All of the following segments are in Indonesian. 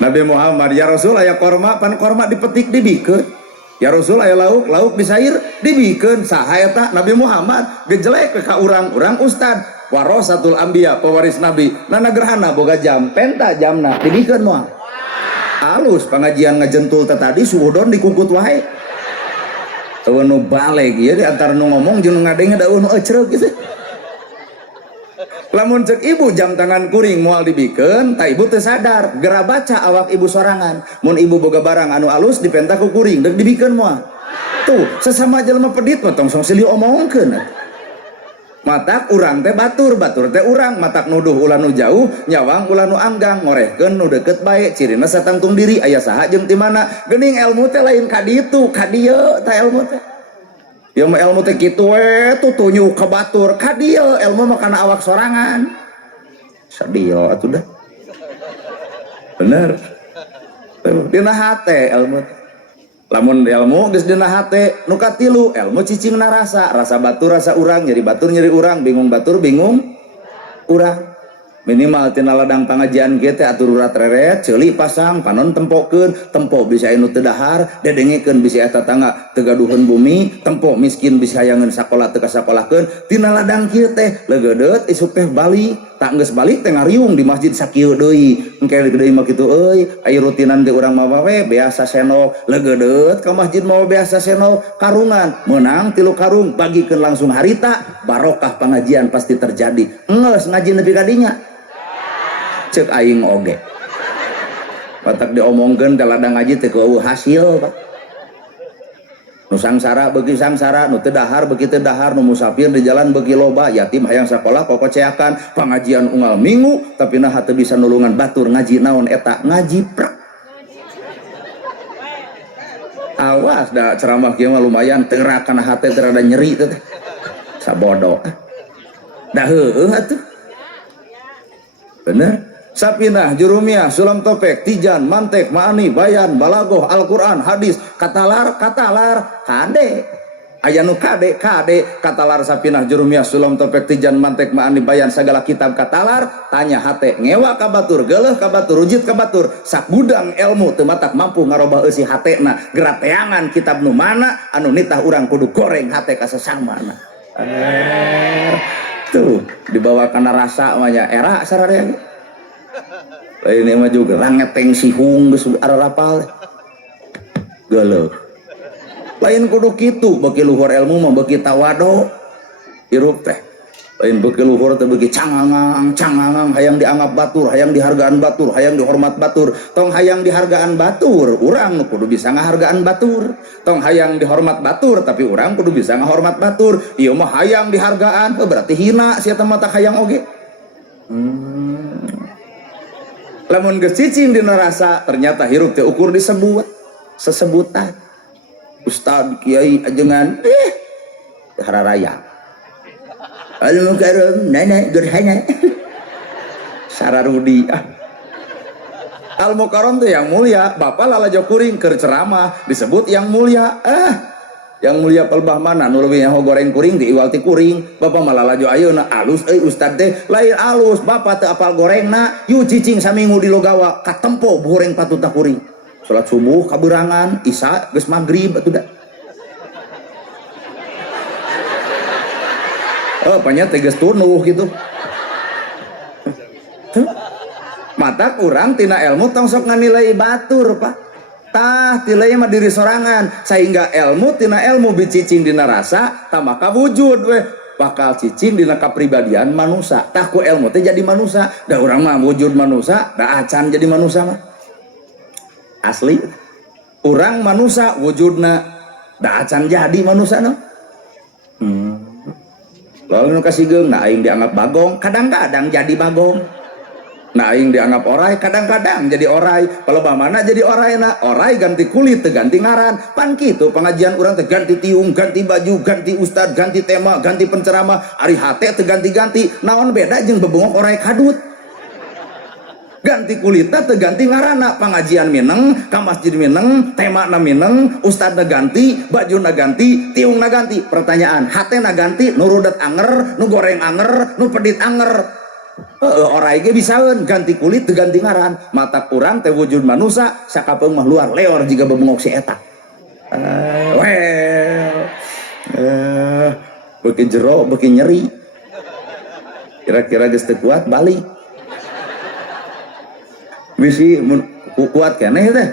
Nabi Muhammad, ya Rasul aya korma, pan korma dipetik dibikeun. Ya Rasul aya lauk, lauk disair dibikeun. Saha eta? Nabi Muhammad gejelek ka urang ustad warasatul anbiya, pewaris nabi. Nana gerhana boga jam, penta jamna dibikeun moal. Alus pengajian ngajentul tadi suudon dikungkut wae. Teu nu baleg ieu di antara nu ngomong jeung nu ngadenge da nu ecreug gitu. Lamun cek ibu jam tangan kuring moal dibikeun, ta ibu teu sadar, gera baca awak ibu sorangan. Mun ibu boga barang anu alus dipenta ku kuring, deuk dibikeun moal. Tuh, sesama jelema pedit mah tong silih omongkeun. Matak urang teh batur, batur teh urang, matak nuduh ulah nu jauh, nyawang ulah nu anggang, ngorehkeun nu deukeut bae, cirina satangtung diri aya saha jeung ti mana. Geuning ilmu teh lain ka ditu, ka dieu tah ilmu teh. Ya mah ilmu teh kitu we tutunyu ka batur, ka dieu ilmu mah kana awak sorangan. Sadio atuh dah. Bener. Dina hate ilmu teh. Lamun ilmu geus dina hate nu katilu ilmu cicingna rasa, rasa batur rasa urang, nyeri batur nyeri urang, bingung batur bingung urang. Minimal tina ladang pangajian kieu teh atur urat reret, ceuli pasang, panon tempokeun, tempo bisa anu teu dahar, dedengekeun bisa eta tangga teu gaduheun bumi, tempo miskin bisa hayangeun sakola teu kasakolahkeun. Tina ladang kieu teh leugeudeut isuk teh balik, tak geus balik teh ngariung di masjid sakieu deui. Engke deui mah kitu euy, aya rutinan teh urang mah we biasa senok, leugeudeut ka masjid mah biasa senok, karungan meunang 3 karung bagikeun langsung harita, barokah pengajian pasti terjadi. Geus ngaji nepi ka dinya. Cek aing oge patak diomongkeun teh ladang ngaji teh eueuh hasil Pak. Nu sangsara beuki sangsara, nu teu dahar beuki teu dahar, nu musafir di jalan beuki loba, yatim hayang sakola kokoceakan, pangajian unggal minggu tapi nah teu bisa nulungan batur ngaji naon eta ngaji prak. Awas da ceramah kieu mah lumayan teurak kana hate teu rada nyeri teh. Sabodo. Da heueuh atuh. Bener. Sapinah, Jurumiyah, Sulam Topek, Tijan, Mantek, Ma'ani, Bayan, Balagoh, Al-Quran, Hadis, Katalar, Kade. Aya nu kade, Katalar, Sapinah, Jurumiyah, Sulam Topek, Tijan, Mantek, Ma'ani, Bayan, segala kitab Katalar, tanya hate, ngewa ka batur, geuleuh ka batur, rujit ka batur, sak gudang ilmu teu matak mampu ngarobah eusi hatena, gerateangan kitab nu mana anu nitah urang kudu goreng hate ka sasamana. Tuh, dibawa kana rasa mah nya era sararea. Lain mah juga langeteng sihung geus ararapal geuleuh. Lain kudu kitu, beuki luhur ilmu mah beuki tawado hirup teh. Lain beuki luhur teh beuki cangangang hayang dianggap batur, hayang dihargaan batur, hayang dihormat batur. Tong hayang dihargaan batur, urang kudu bisa ngahargaan batur. Tong hayang dihormat batur, tapi urang kudu bisa ngahormat batur. Ieu mah hayang dihargaan, berarti hina sia teh mah tak hayang oge. Lamun geus cicing dina rasa ternyata hirup teh ukur disebut sesebutan. Ustad kiai ajengan hararaya. Al mukarram nana gerhana. Sararudi. Al mukarram teh yang mulia, bapak lalajo kuring keur ceramah disebut yang mulia. Yang mulia pelbah mana nu leuwih nyaho goreng kuring diiwal ti kuring. Bapak malah laju ayeuna alus ustad teh lain alus, bapak teu apal gorengna. Yu cicing saminggu di Logawa katempo goreng patutna kuring. Salat subuh kaberangan, isya geus magrib atuh da. Panya teh geus tunuh gitu. Mata kurang tina ilmu tong sok nganilai batur Pak. Tah tilai mah diri sorangan, sehingga ilmu tina ilmu bicicing dina rasa tah maka wujud we bakal cicing dina kapribadian manusia. Tah ku ilmu teh jadi manusia, da urang mah wujud manusia, da acan jadi manusia mah asli. Urang manusia wujudna, da acan jadi manusia no. Lalu nu kasihgeung na aing dianggap bagong, kadang-kadang jadi bagong. Nah aing dianggap orai, kadang-kadang jadi orai. Kalau mana jadi orai na, orai ganti kulit, ganti ngaran. Pan kitu pengajian urang teh ganti tiung, ganti baju, ganti ustad, ganti tema, ganti penceramah. Ari hate teh ganti-ganti. Naon beda jeung bebongok orai kadut. Ganti kulitna teh ganti ngaranna, pengajian mineng, ka masjid mineng, tema na mineng, ustad na ganti, baju na ganti, tiung na ganti. Pertanyaan, hate na ganti, nu rudet anger, nu goreng anger, nu pedit anger. Orang ge bisaeun ganti kulit teu ganti ngaran, matak urang teh wujud manusia sakapeung mah luar leor jiga bebengok si eta. Beuki jero beuki nyeri, kira-kira geus teu kuat balik bisi kuat keneh teh.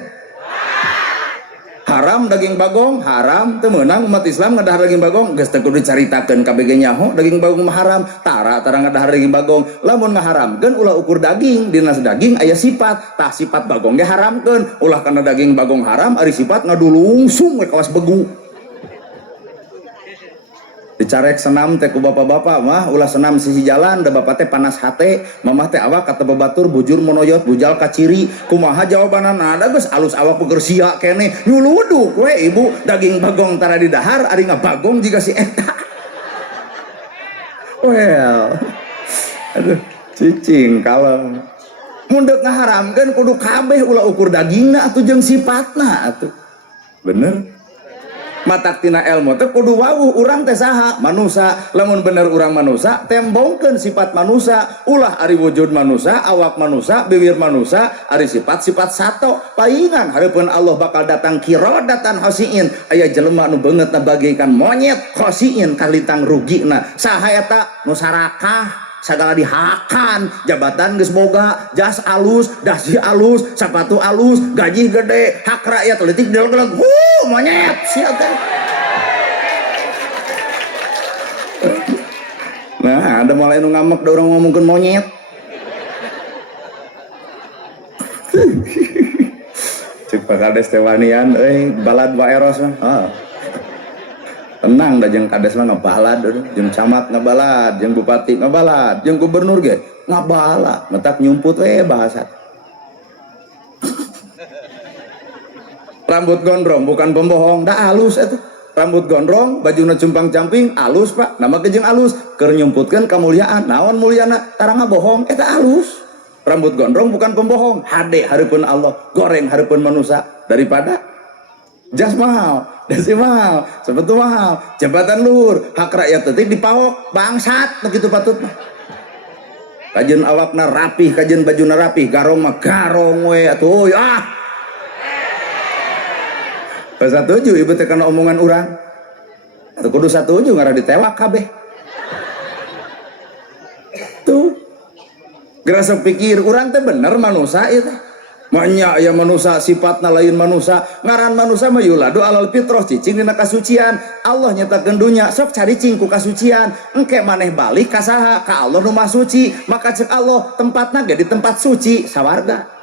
Haram daging bagong, haram teu meunang umat Islam ngadahar daging bagong, geus teu kudu dicaritakeun kabeh ge nyaho daging bagong mah haram, tara ngadahar daging bagong. Lamun ngaharamkeun ulah ukur daging, dina daging aya sifat, tah sifat bagong ge haramkeun, ulah kana daging bagong haram ari sifat ngadulungsung we kawas begu. Dicarek senam teh ku bapak-bapak mah ulah senam sisi jalan da bapak teh panas hate, mamah teh awak kata babatur bujur monoyot bujal kaciri, kumaha jawabanana da geus alus awak peuker sia keneh nyuluduk we ibu daging bagong tara di dahar ari ngabagong jiga si eta. Well aduh cicing kalem mun deuk ngaharamkeun kudu kabeh ulah ukur dagingna atuh jeung sifatna atuh bener. Matak tina ilmu teh kudu wawuh urang teh saha manusia, lamun bener urang manusia tembongkeun sifat manusia, ulah ari wujud manusia, awak manusia, bibir manusia, ari sifat-sifat sato paingan hareupeun Allah bakal datang kirodatan khosiin, aya jelema nu beungeut na bagaikan monyet khosiin kalintang rugina saha eta nu sarakah sagala dihakan, jabatan geus boga, jas alus, dasi alus, sepatu alus, gaji gede, hak rakyat leutik dileg-leg, monyet sia teh. Nah, ada mulai nu ngamek da urang ngomongkeun monyet. Cek pakades teh wanian euy balad wa eros mah. Tenang dah jeung kades mah ngabalad, jeung camat ngabalad, jeung bupati ngabalad, jeung gubernur ge ngabalad, metak nyumput we bahasa. Rambut gondrong bukan pembohong, da alus eta. Rambut gondrong, bajuna cumpang-camping, alus Pak. Nama jeung alus, keur nyumputkeun kamuliaan. Naon muliana? Tara ngabohong, eta alus. Rambut gondrong bukan pembohong, hade hareupeun Allah, goreng hareupeun manusia daripada jas mahal, dasi mahal, sepatu mahal, jabatan luhur, hak rakyat tetik dipaok, bangsat, begitu patut mah. Kajen awakna rapih, kajen bajuna rapih, garong mah garong we atuh, Pas satuju ibu teh kana omongan urang, atau kudu satuju ngarah ditewak kabeh. Tuh, gerasa pikir urang teh bener manusia itu. Manya aya manusia sifatna lain manusia, ngaran manusia mah yuladu alal fitrah cicing dina kasucian. Allah nyatakeun dunya sok caricing ku kasucian, engke maneh balik ka saha? Ka Allah nu Maha Suci. Maka cek Allah tempatna ge di tempat suci sawarga.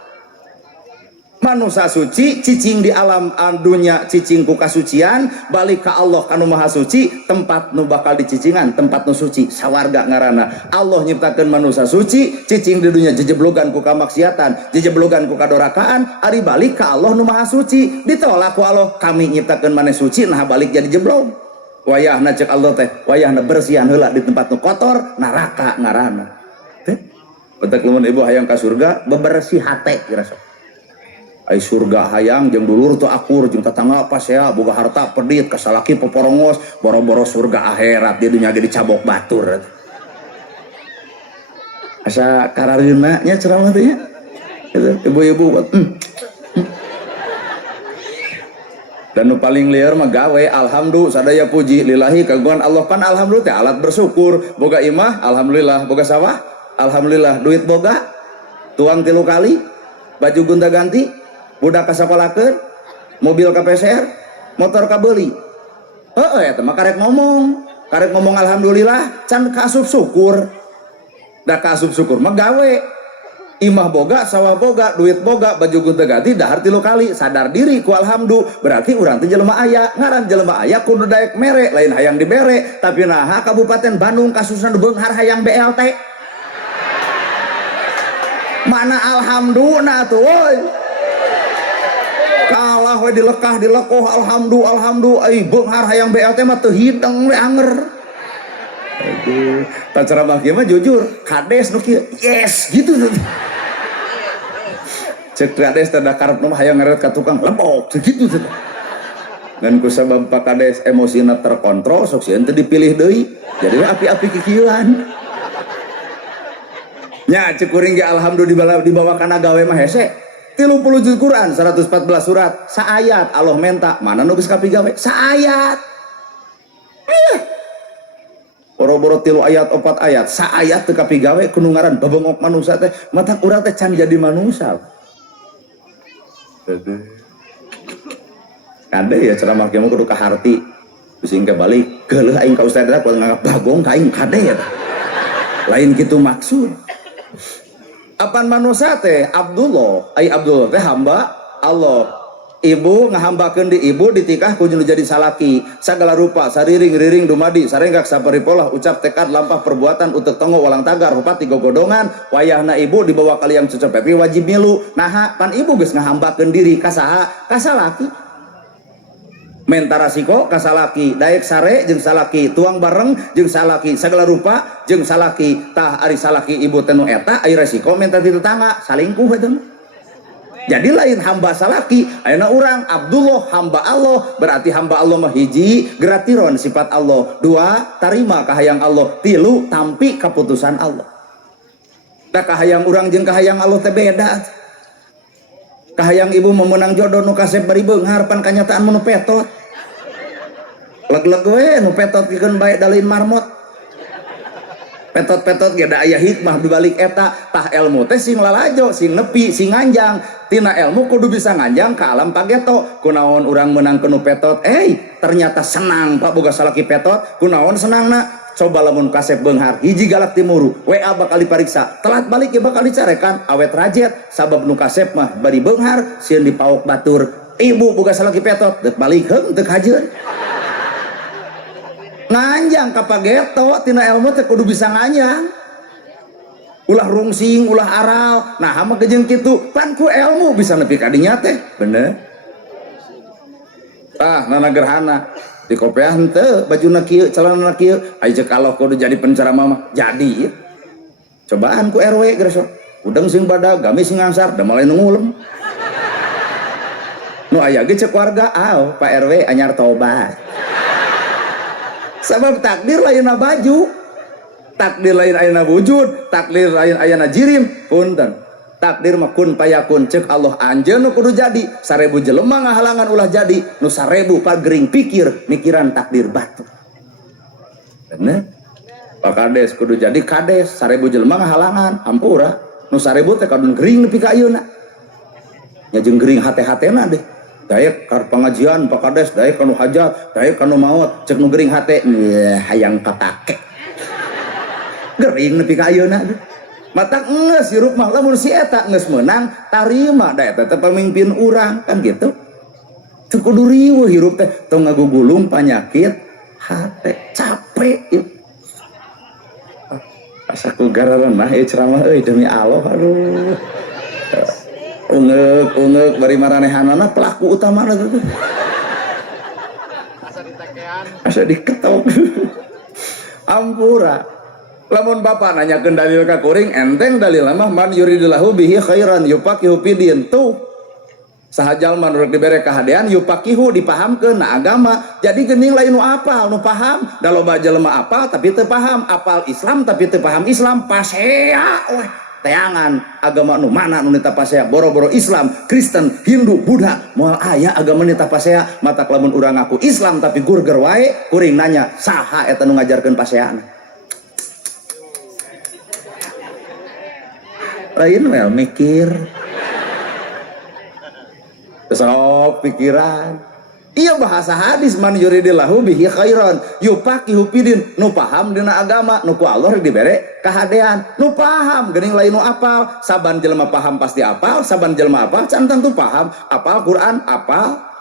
Manusia suci cicing di alam dunya cicing ku kasucian, balik ka Allah kanu Maha Suci, tempat nu bakal dicicingan tempat nu suci sawarga ngaranna. Allah nyiptakeun manusia suci cicing di dunya jejeblogan ku kamaksiatan, jejeblogan ku kadorakaan, ari balik ka Allah nu Maha Suci, ditolak ku Allah, kami nyiptakeun maneh suci nah balik jadi jeblog. Wayahna cek Allah teh wayahna bersihan heula di tempat nu kotor neraka ngaranna teh. Betek lamun ibu hayang ka surga bebersih hate kira sok. Ai surga hayang jeung dulur tuh akur jeung tatangga pas ya boga harta pedit kasalaki poporongos boro-boro surga akhirat di dunya ge dicabok batur. Asa karareuna nya ceramah teh nya. Ibu-ibu dan nu paling lieur mah gawe alhamdulillah sadaya puji lillahi kagungan Allah kan alhamdulillah teh alat bersyukur boga imah alhamdulillah boga sawah alhamdulillah duit boga tuang 3 kali baju gonta ganti budak kasapalakeun, mobil ka PCR, motor ka beuli. Heueuh eta mah karek ngomong alhamdulillah, can kaasup syukur. Da kaasup syukur mah gawe. Imah boga, sawah boga, duit boga, baju gonta ganti dahar 3 kali, sadar diri ku alhamdulillah. Berarti urang teh jelema aya, ngaran jelema aya kudu daek mere, lain hayang dibere, tapi naha Kabupaten Bandung kasusna beunghar hayang BLT. Mana alhamdulillah tuh woi. Kalah we dilekah dilekoh alhamdulillah ai beunghar hayang BLT mah teu hideng we anger. Aduh, ta ceramah kieu mah jujur, kades nu kieu yes gitu. Cek kades teh da karep mah hayang ngeret ka tukang lembok gitu teh. Dan kusabab Pak Kades emosina terkontrol sok sieun teu dipilih deui. Jadi api-api kikieuan. nya cekuring ge alhamdulillah dibawa kana gawe mah hese 30 juz Quran 114 surat saayat Allah menta mana nu geus kapigawe saayat boro-boro 3 ayat 4 ayat saayat teu kapigawe kudu ngaran babengok manusia teh mata urang teh can jadi manusia kade ya ceramah kieu kudu kaharti bising ke balik geuleuh aing ka ustad kudu nganggap bagong ka aing kade ya lain kitu maksud. Apan manusia teh Abdullah teh hamba Allah ibu ngahambakeun di ibu ditikah kudu jadi salaki sagala rupa sariring-riring dumadi sarenggak saparipolah ucap tekad lampah perbuatan utek tongo walang tagar rupati gogodongan wayahna ibu dibawa kalian cocok pepi wajib milu naha pan ibu geus ngahambakeun diri ka saha ka salaki mentara siko ka salaki daek sare jeung salaki tuang bareng jeung salaki sagala rupa jeung salaki tah ari salaki ibu teh nu eta aya resiko menta di tetangga salingkuh eta jadi lain hamba salaki ayeuna urang Abdullah hamba Allah berarti hamba Allah mah hiji gratiron sifat Allah dua tarima kahayang Allah tilu tampi keputusan Allah da kahayang urang jeung kahayang Allah teh beda kahayang ibu memenang jodoh nu kasep bari beunghar pan kanyataan nu petot leg-leg we nu petot pikeun bae dalin marmot petot-petot ge da aya hikmah dibalik eta tah ilmu teh sing lalajo sing nepi sing nganjang tina ilmu kudu bisa nganjang ka alam pageto kunaon urang meunang nu petot ternyata senang Pak boga salaki petot kunaon senangna coba lamun kasep beunghar hiji galak timuru WA bakal dipariksa telat balik ya bakal dicarekan awet rajet sabab nu kasep mah bari beunghar sieun dipaok batur ibu boga salaki petot deuk balik heung teu kajeun nganjang ka pageto tina ilmu teh kudu bisa nganjang ulah rungsing ulah aral nah mah gejeung kitu pan ku ilmu bisa nepi ka dinya teh bener nana gerhana di kopiah henteu bajuna kieu celana kieu aja kalau kudu jadi penceramah mah jadi ya. Cobaan ku RW geus udang sing badag gamis sing ngangsar da mulai ngulem nu aya ge cek warga Pak RW anyar tobat sabab takdir lain baju takdir lain ayana wujud takdir lain ayana jirim punten takdir mah kun payakun cek Allah anjeun kudu jadi 1000 jelema ngahalangan ulah jadi nu 1000 pagering pikir mikiran takdir batu bener Pak Kades kudu jadi kades 1000 jelema ngahalangan ampura nu 1000 teh kadun gering nepi ka ayeuna nya jeung gering hate-hatena deh daek ka pengajian Pak Kades daek kanu hajat daek kanu maot cek nu gering hate hayang kapake gering nepi ka ayeuna deh mata nges hirup mah lamun si eta nges menang tarima da eta teh pamimpin urang kan gitu teu kudu riweuh hirup teh tong ngagugulung panyakit hate capek asaku gararenah ceramah demi Allah aduh ungek bari maranehanana pelaku utamana tuh asa diketok ampura lamun bapak nanyakeun dalil ka kuring enteng dalil mah man yuridillahu bihi khairan yufaqihu fidin tuh saha jalma nu rek dibere kahadean yufaqihu dipahamkeun na agama jadi geuning lain nu apal nu paham da loba jelema apal tapi teu paham apal Islam tapi teu paham Islam pasea weh teangan agama nu mana nu nita pasea boro-boro Islam Kristen Hindu Buddha moal aya agama nita pasea mata lamun urang ngaku Islam tapi gurger wae kuring nanya saha eta nu ngajarkeun paseana lain well mikir besok pikiran iya bahasa hadis man yuridillahu bihi khairan yufaqihu fidin nu paham dina agama nu ku Allah dibere kahadean nu paham geuning lain nu apal saban jelema paham pasti apal saban jelema apal can tentu paham apal Quran apal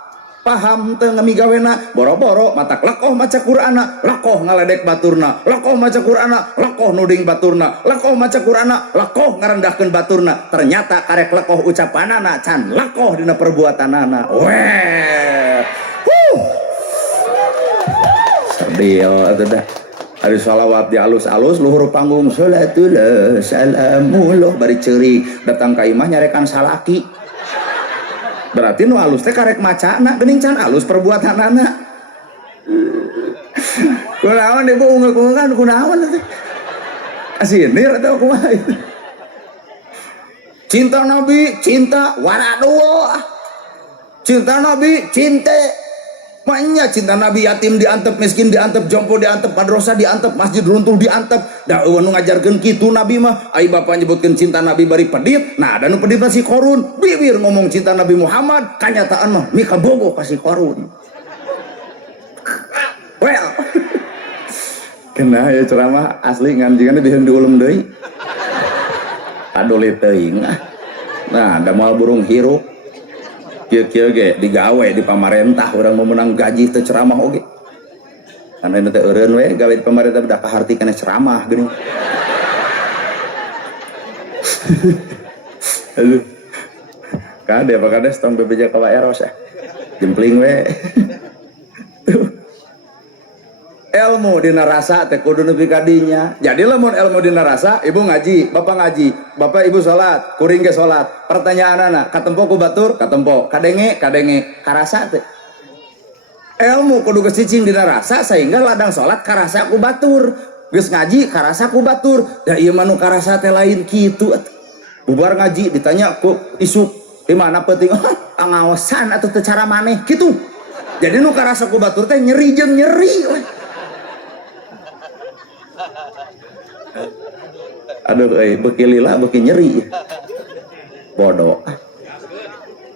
paham teu ngamigawena boro-boro matak lakoh maca Qur'ana lakoh ngaledek baturna lakoh maca Qur'ana lakoh nuding baturna lakoh maca Qur'ana lakoh ngarendahkeun baturna ternyata karek lakoh ucapanana can lakoh dina perbuatanana weh sadio atuh dah hari shalawat di alus-alus luhur panggung salatullah salamullah bari ceurik datang ka imah nyarekan salaki berarti nu alus teh karek macana geuning can alus perbuatanana kunaon ibu ungek-ungekan kunaon teh asinir atau kumaha itu cinta Nabi cinta waradua, cinta Nabi cinta maknya cinta Nabi yatim diantep, miskin diantep, jompo diantep, madrasah diantep, masjid runtuh diantep. Da eueuh nu ngajarkeun kitu Nabi mah. Ai bapa nyebutkeun cinta Nabi bari pedit. Nah, da nu pedit mah si Korun. Bibir ngomong cinta Nabi Muhammad, kanyataan mah mika bogo ka si Korun. Well. Kena ya ceramah asli nganjingan biheun diulum deui. Adolit teuing. Nah, da moal burung hirup. Kieu ge digawe di pamarentah urang mau menang gaji teu ceramah oge. Karena itu eureun we gawe di pamarentah udah kaharti kana ceramah geuning. Aduh. Kade apa kade tong bebeja ka Eros ya. Jempling we. Ilmu dina rasa teh kudu nepi ka dinya. Jadi lamun ilmu dina rasa, ibu ngaji, bapak ngaji, bapak ibu salat, kuring ge salat. Pertanyaanana, katempo ku batur, katempo, kadenge, karasa teh. Ilmu kudu geus cicing dina rasa sehingga ladang salat karasa ku batur. Geus ngaji karasa ku batur. Da ieu mah nu karasa teh lain kitu. Bubar ngaji ditanya ku isuk, di mana penting? Pangaosan atuh teu cara maneh kitu. Jadi nu karasa ku batur teh nyeri jeung nyeri we. Aduh, beki lila, beki nyeri. Bodoh.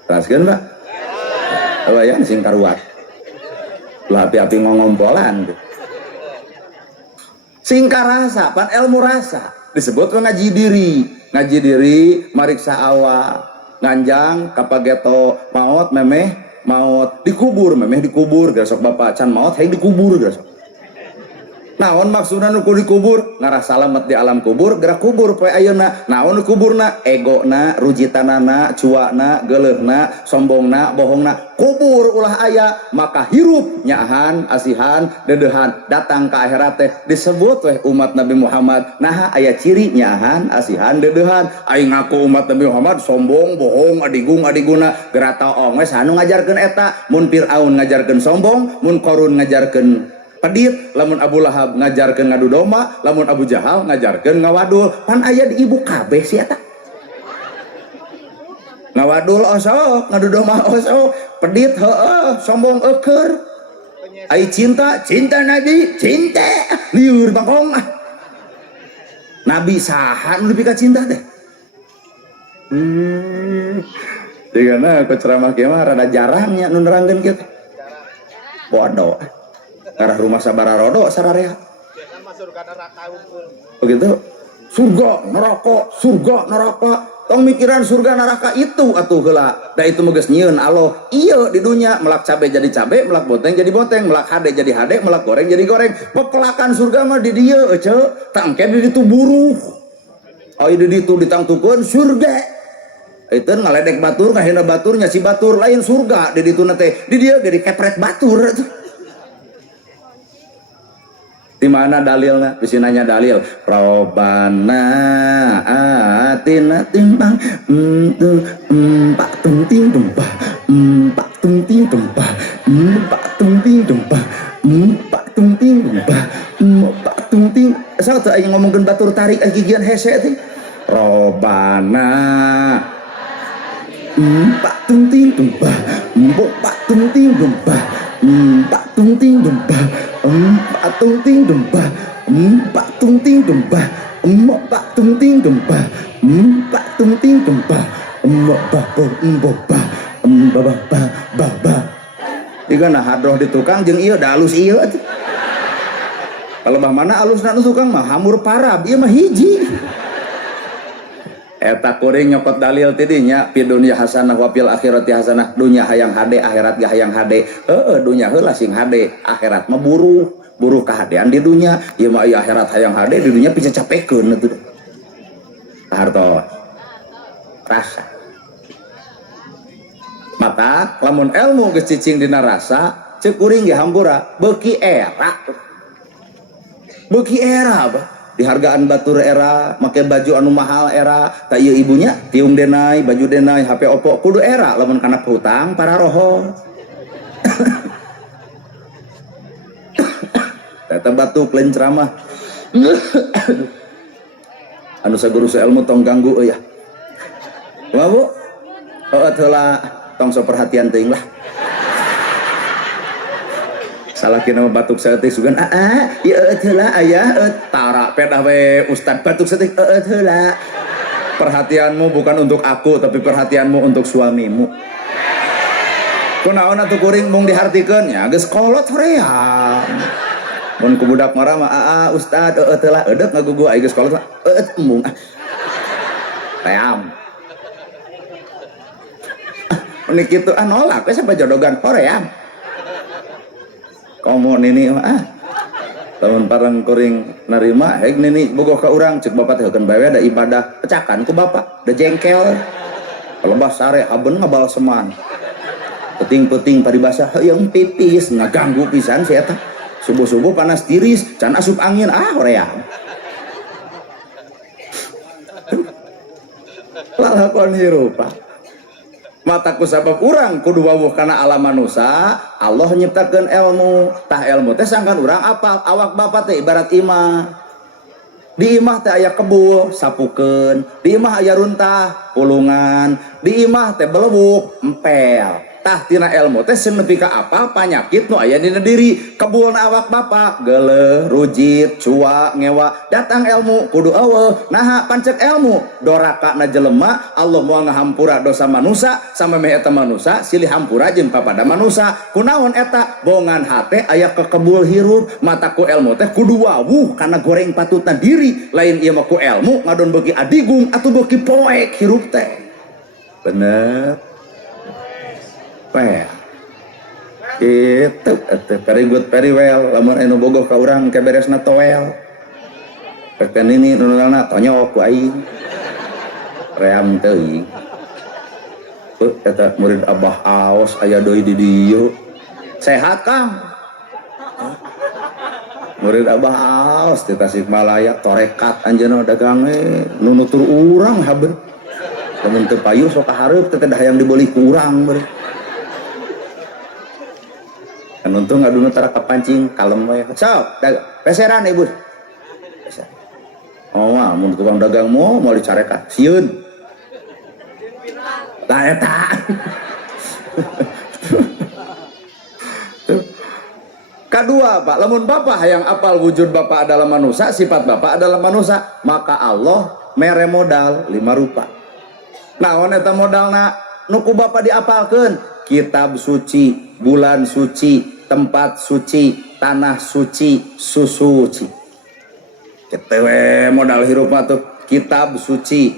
Raskeun, Mbak. Awayan sing karuat. Lah api-api ngompolan. Sing karasa, pan ilmu rasa. Disebut ngaji diri. Ngaji diri, mariksa awak. Nganjang, kapageto, maot, memeh, maot. Dikubur, memeh dikubur. Gasok bapak can maot, hay dikubur. Gasok. Naon maksudna nu dikubur ngarasa salamet di alam kubur gerak kubur poe ayeuna. Naon kuburna egona, rujitanana, cuana, geuleuhna, sombongna, bohongna kubur ulah aya maka hirup nyahan asihan dedeuhan datang ka akhirat teh disebut weh umat Nabi Muhammad. Nah aya ciri nyahan asihan dedeuhan. Aing ngaku umat Nabi Muhammad sombong bohong adigung adiguna geura taong we sanu ngajarkeun eta. Mun Firaun ngajarkeun sombong, mun Qarun ngajarkeun pedit, lamun Abu Lahab ngajarkeun ngadu domba, lamun Abu Jahal ngajarkeun ngawadul. Pan aya di ibu kabeh sia eta. Ngawadul osok, ngadu domba osok, pedit heueuh, sombong eukeur. Ai cinta Nabi, cinta liur bangkong. Nabi saha nu lebih ka cinta teh? Digana ku ceramah kieu mah rada jarang nya nu nerangkeun kieu. Bodoh. Arah rumah sabararodo sararea. Begitu. Surga, neraka. Tong mikiran surga neraka itu atuh heula. Da itu mah geus nyieun Allah. Ieu di dunya melak cabe jadi cabe, melak boteng jadi boteng, melak hade jadi hade, melak goreng jadi goreng. Pepelakan surga mah di dieu euceu. Tangke di ditu buruh. Ai di ditu ditangtukeun surga. Itu ngaledek batur, ngahina batur, nyasi batur lain surga di ditu teh. Di dieu ge dikepret batur atuh. Di mana dalilnya? Bisa nanya dalil. Robana atina timbang empat tunting tumpah empat tunting tumpah empat tunting tumpah empat tunting tumpah empat tunting. Asal tuh aja ngomongin batur tarik gigian hese teh. Robana empat tunting tumpah empat tunting tumpah empat tunting tumpah empat tunting tumpah empat tunting tumpah empat tunting tumpah empat tunting tumpah Iga nah hadroh di tukang jeung ieu da alus ieu atuh. Kalau bah mana alusna nu tukang mah hamur parab ieu mah hiji. Eta kuring nyokot dalil tidinya fi dunya hasanah wa fil akhirati hasanah. Dunya hayang hade, akhirat ge hayang hade. Dunya heula sing hade, akhirat mah buruh kahadean di dunya. Ieu mah aya akhirat hayang hade, di dunya bisa capekeun atuh. Hartos rasa. Maka lamun ilmu geus cicing dina rasa, ceuk kuring ge hampura beuki era. Beuki era bah. Dihargaan batur era, make baju anu mahal era, tak ieu ibunya tiung denai, baju denai, HP Oppo kudu era lamun kana hutang para roho. Eta batuk lain ceramah. Anu saguru ilmu tong ganggu euy. Bu heula tong so perhatian teuing lah salaki nama batuk saeutik sugan ieu heula aya tara pedah we ustad batuk saeutik heula perhatianmu bukan untuk aku tapi perhatianmu untuk suamimu kunaon atuh kuring mung dihartikeun nya geus kolot hoream mun ku budak marah mah ustad heula eudeup ngagugu aya geus kolot embung ream ini kitu nolak we sampai jodogan hoream komo nini lamun parang kuring narima heg nini bogoh ka urang ceuk bapak teh heukeun bae da ibadah pecakan ku bapak da jengkel kalebah sare habeun ngabal seman peting-peting paribasa heuyeung pipis ngaganggu pisan si eta subuh-subuh panas tiris can asup angin hoream lalakon hirupa mataku sabab urang kudu wawuh kana alam manusia Allah nyiptakeun ilmu tah ilmu teh sangkan urang apal awak bapak teh ibarat imah di imah teh aya kebul sapukeun di imah aya runtah pulungan di imah teh belebuk empel tah tina ilmu teh nepi ka apa panyakit nu aya dina diri kebulna awak bapak geuleuh rujit cua ngewa datang ilmu kudu eueuh naha pancek ilmu dorakana jelema Allah moal ngahampura dosa manusia sama meh eta manusia silih hampura jeung papada manusia kunaon eta bongan hate aya ke kebul hirup mataku ilmu teh kudu wawuh kana goreng patutna diri lain ieu mah ku ilmu ngadon beuki adigung atuh beuki poek hirup teh bener itu very good very well lamun anu bogoh ka urang keberesna toel peken ini nunana tonyok ku aing ream teuing eta murid Abah Aos aya deui di dieu sehat Kang murid Abah Aos di Tasikmalaya torekat anjeunna dagang nu nutur urang haben lamun teu payu sok kahareup teh dah hayang dibeli ku urang beuh untung ngaduna tara kapancing kalem we sok peseran ibu peser mun tukang dagang mau dicarekan sieun tah eta kadua Pak lamun bapak hayang apal wujud bapak adalah manusia sifat bapak adalah manusia maka Allah mere modal 5 rupa naon eta modalna nu ku bapak diapalkeun kitab suci bulan suci tempat suci, tanah suci, suci. Kitu we modal hirup mah tuh kitab suci,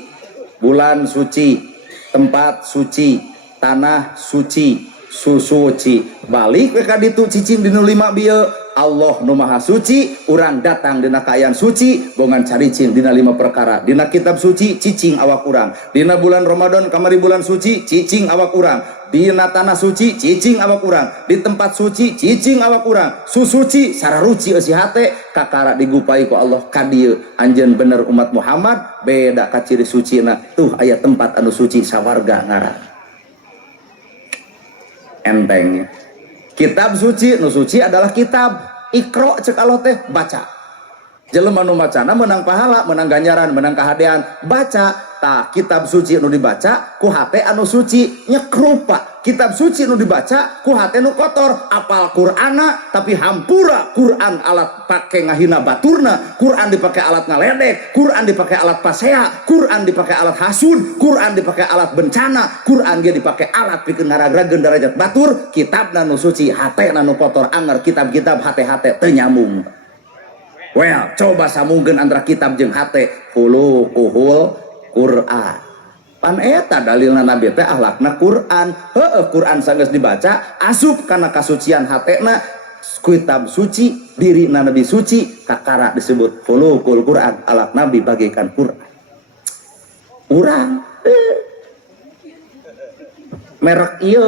bulan suci, tempat suci, tanah suci, suci. Balik we ka ditu cicing dinu 5 bieu Allah nu maha suci urang datang dina kaayaan suci bongan caricing dina 5 perkara dina kitab suci cicing awak urang dina bulan Ramadan kamari bulan suci cicing awak urang dina tanah suci cicing awak urang di tempat suci cicing awak urang susuci sararuci eusi hate kakara digupai ku Allah ka dieu anjeun bener umat Muhammad beda ka ciri sucina tuh aya tempat anu suci sawarga ngaran entengnya kitab suci nu suci adalah kitab Iqra cek Allah teh baca jelema nu macana menang pahala menang ganjaran menang kahadean baca tah kitab suci nu dibaca ku hate anu suci nyekrupa kitab suci nu dibaca ku hate nu kotor apal Qur'ana tapi hampura Qur'an alat pake ngahina baturna Qur'an dipake alat ngaledek Qur'an dipake alat pasea Qur'an dipake alat hasud Qur'an dipake alat bencana Qur'an ge dipake alat pikeun ngaragrageun derajat batur kitabna nu suci hate nu kotor anger kitab-kitab hate-hate teu nyambung well coba samungkeun antara kitab jeung hate hulu kuhul Qur'an pan eta dalilna nabi teh ahlakna Qur'an heueuh Qur'an sanggeus dibaca asup kana kasucian hatena kitab suci dirina nabi suci kakara disebut khuluqul Qur'an alak nabi bagaikan Qur'an urang merek ieu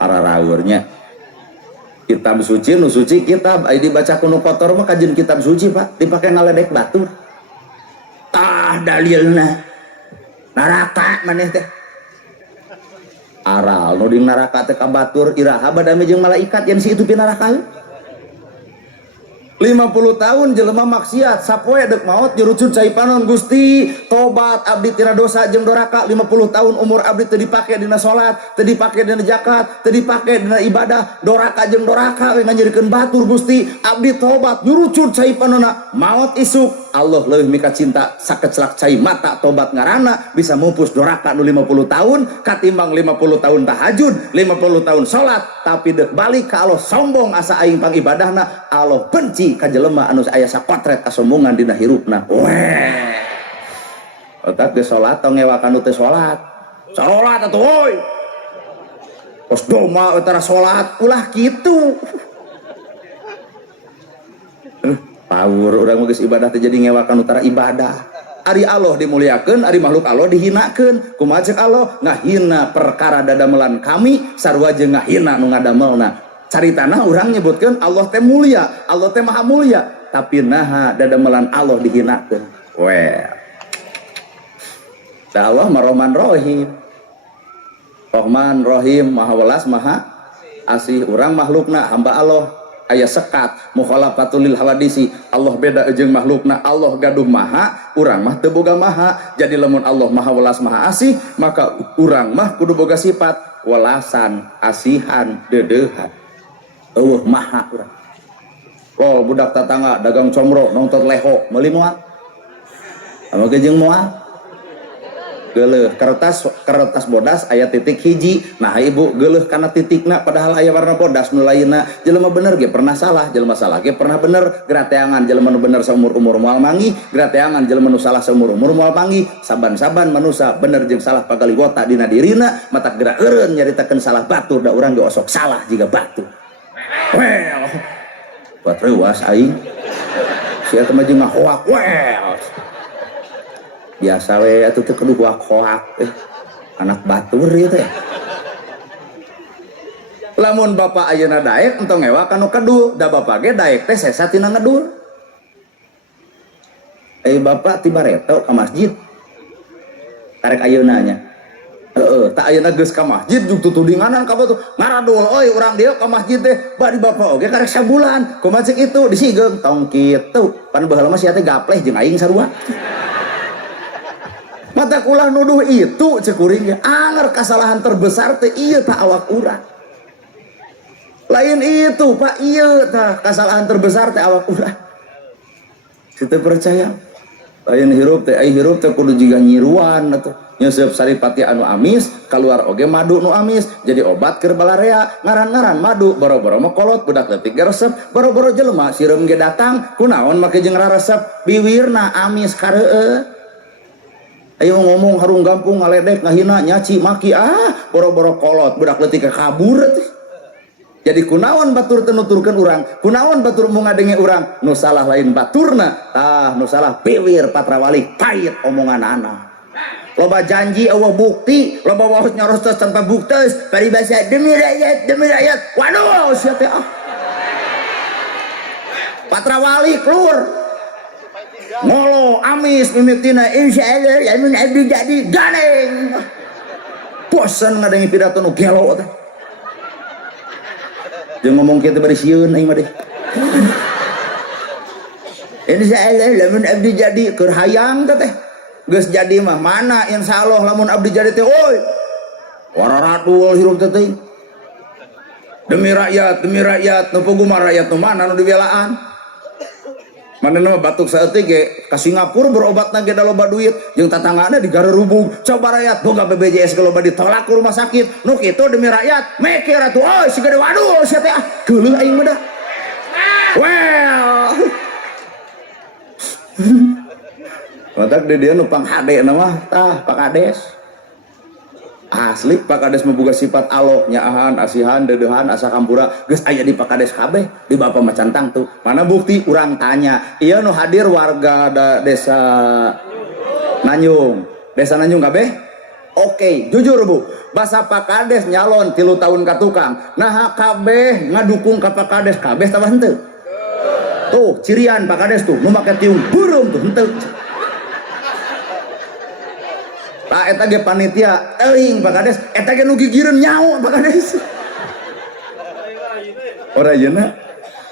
araraurnya kitab suci nu suci kitab ai dibaca kuno kotor mah kajen kitab suci Pak dipake ngaledek batur dalilna neraka maneh teh aral nu di neraka teh ka batur iraha badame jeung malaikat yang si itu pi neraka 50 tahun jelema maksiat sapoe dek maot jurucun cai panon Gusti tobat abdi tina dosa jeung doraka. 50 tahun umur abdi teu dipake dina salat, teu dipake dina zakat, teu dipake dina ibadah, doraka jeung doraka we ngajadikeun batur Gusti. Abdi tobat jurucun cai panonna maot isuk Allah leuwih mika cinta sakecelak cai mata tobat ngaranna bisa mumpus doraka nu 50 tahun katimbang 50 tahun tahajud, 50 tahun salat tapi dek balik ka Allah sombong asa aing pang ibadahna. Allah benci ka jelema anu aya sapotret kasombongan dina hirupna. Weh. Otak ge salat tong ngewakan teu salat. Salat atuh euy. Pos doma utara salat ulah kitu. Pawur urang geus ibadah teh jadi ngewakan utara ibadah. Ari Allah dimuliakeun, ari makhluk Allah dihinakeun. Kumaha ceuk Allah? Ngahina perkara dadamelan kami sarua jeung ngahina nu ngadamelna. Caritana urang nyebutkeun Allah teh mulia, Allah teh maha mulia, tapi naha dadamelan Allah dihinakeun. Weh. Da Allah Rahman Rahim. Rahman Rahim maha welas maha asih. Urang makhlukna hamba Allah aya sekat mukhalafatul lil hawadisi. Allah beda jeung makhlukna. Allah gaduh maha, urang mah teu boga maha. Jadi lamun Allah maha welas maha asih, maka urang mah kudu boga sifat welasan, asihan, deudeuhan. Eueuh maha urang. Oh budak tatangga dagang comro nongtot leho meuli moal. Anu ge jeung moal. Geuleuh kertas bodas aya titik hiji. Nah ibu geuleuh kana titikna padahal aya warna bodas nu lainna. Jelema bener ge pernah salah, jelema salah ge pernah bener. Gerateangan jelema nu bener saumur-umur moal manggih, gerateangan jelema nu salah saumur-umur moal panggih. Saban-saban manusia bener jeung salah pagaliwota dina dirina, matak geura eureun nyaritakeun salah batur da urang diosok salah jiga batu. Well, buat rewas aing. Si eta mah jeung ngahoak well. Biasa we atuh teu kudu hoak anak batur ieu teh. Lamun bapak ayeuna daek entong ngewa kanu kedul, da bapak ge daek teh sesa tina ngedul. Bapak ti bareto ka masjid. Karek ayeuna nya. Tak ayeuna geus ka masjid jug tutudinganan ka batu. Ngaradul euy urang dieu ka masjid teh bari bapak oge karek sabulan. Kumaha ceuk itu disigem tong kitu. Pan baheula mah sia teh gapleh jeung aing sarua. Mata kulah nuduh itu cek kuring ge anger kesalahan terbesar teh ieu tah awak urang. Lain itu Pak ieu tah kesalahan terbesar teh awak urang. Kita percaya lain hirup teh ai hirup teh kudu jiga nyiruan atuh. Nyeuseub saripati anu amis keluar oge madu nu amis jadi obat keur balarea. Ngaran-ngaran madu boro-boro mah kolot budak leutik ge resep boro-boro jelema sireum ge datang kunaon make jeung raresep biwirna amis kareueuh. Ayo ngomong harung gampung ngaledek ngahina nyaci maki boro-boro kolot budak leutik kabur teh. Jadi kunaon batur teu nuturkeun urang, kunaon batur mau ngadenge urang, nu salah lain baturna, tah nu salah piwir patrawali pait omonganana. Loba janji eueuh bukti, loba waos nyoros tanpa buktes, paribasa demi rakyat. Waduh sia teh patrawali keluar. Ngolo amis mimitina insyaallah yamin abdi jadi ganeng. Bosan ngadengi pidato nu gelo teh. Jeung ngomong kitu bari sieun aing mah deh. Insyaallah lamun abdi jadi keur hayang teh. Geus jadi mah mana insyaallah lamun abdi jadi teh oi. Wararadul hirup teh teuing. Demi rakyat nu puguma rakyat nu mana nu dibelaan. Manehna batuk saeutik ge ka Singapura berobat na ge da loba duit jeung tatanggana di Garerubung coba rakyat boga BPJS ge loba ditolak ke rumah sakit nu kitu demi rakyat mikir atuh euy si gede waduh sia teh geuleuh aing mah dah well matak di dieu nu pang hade na mah tah Pak Kades asli Pak Kades membuka sifat Allah nyaahan asihan dedeuhan asa kampura geus aya di Pak Kades kabeh di Bapak Macantang tuh mana bukti urang tanya ieu nu hadir warga desa Nanyung kabeh oke jujur Bu basa Pak Kades nyalon 3 tahun ka tukang nah kabeh ngadukung ka Pak Kades kabeh tah henteu tuh cirian Pak Kades tuh nu make tiung burung tuh henteu. Pak eta ge panitia euing Pak Kades eta ge nu gigireun nyaho Pak Kades ora ayeuna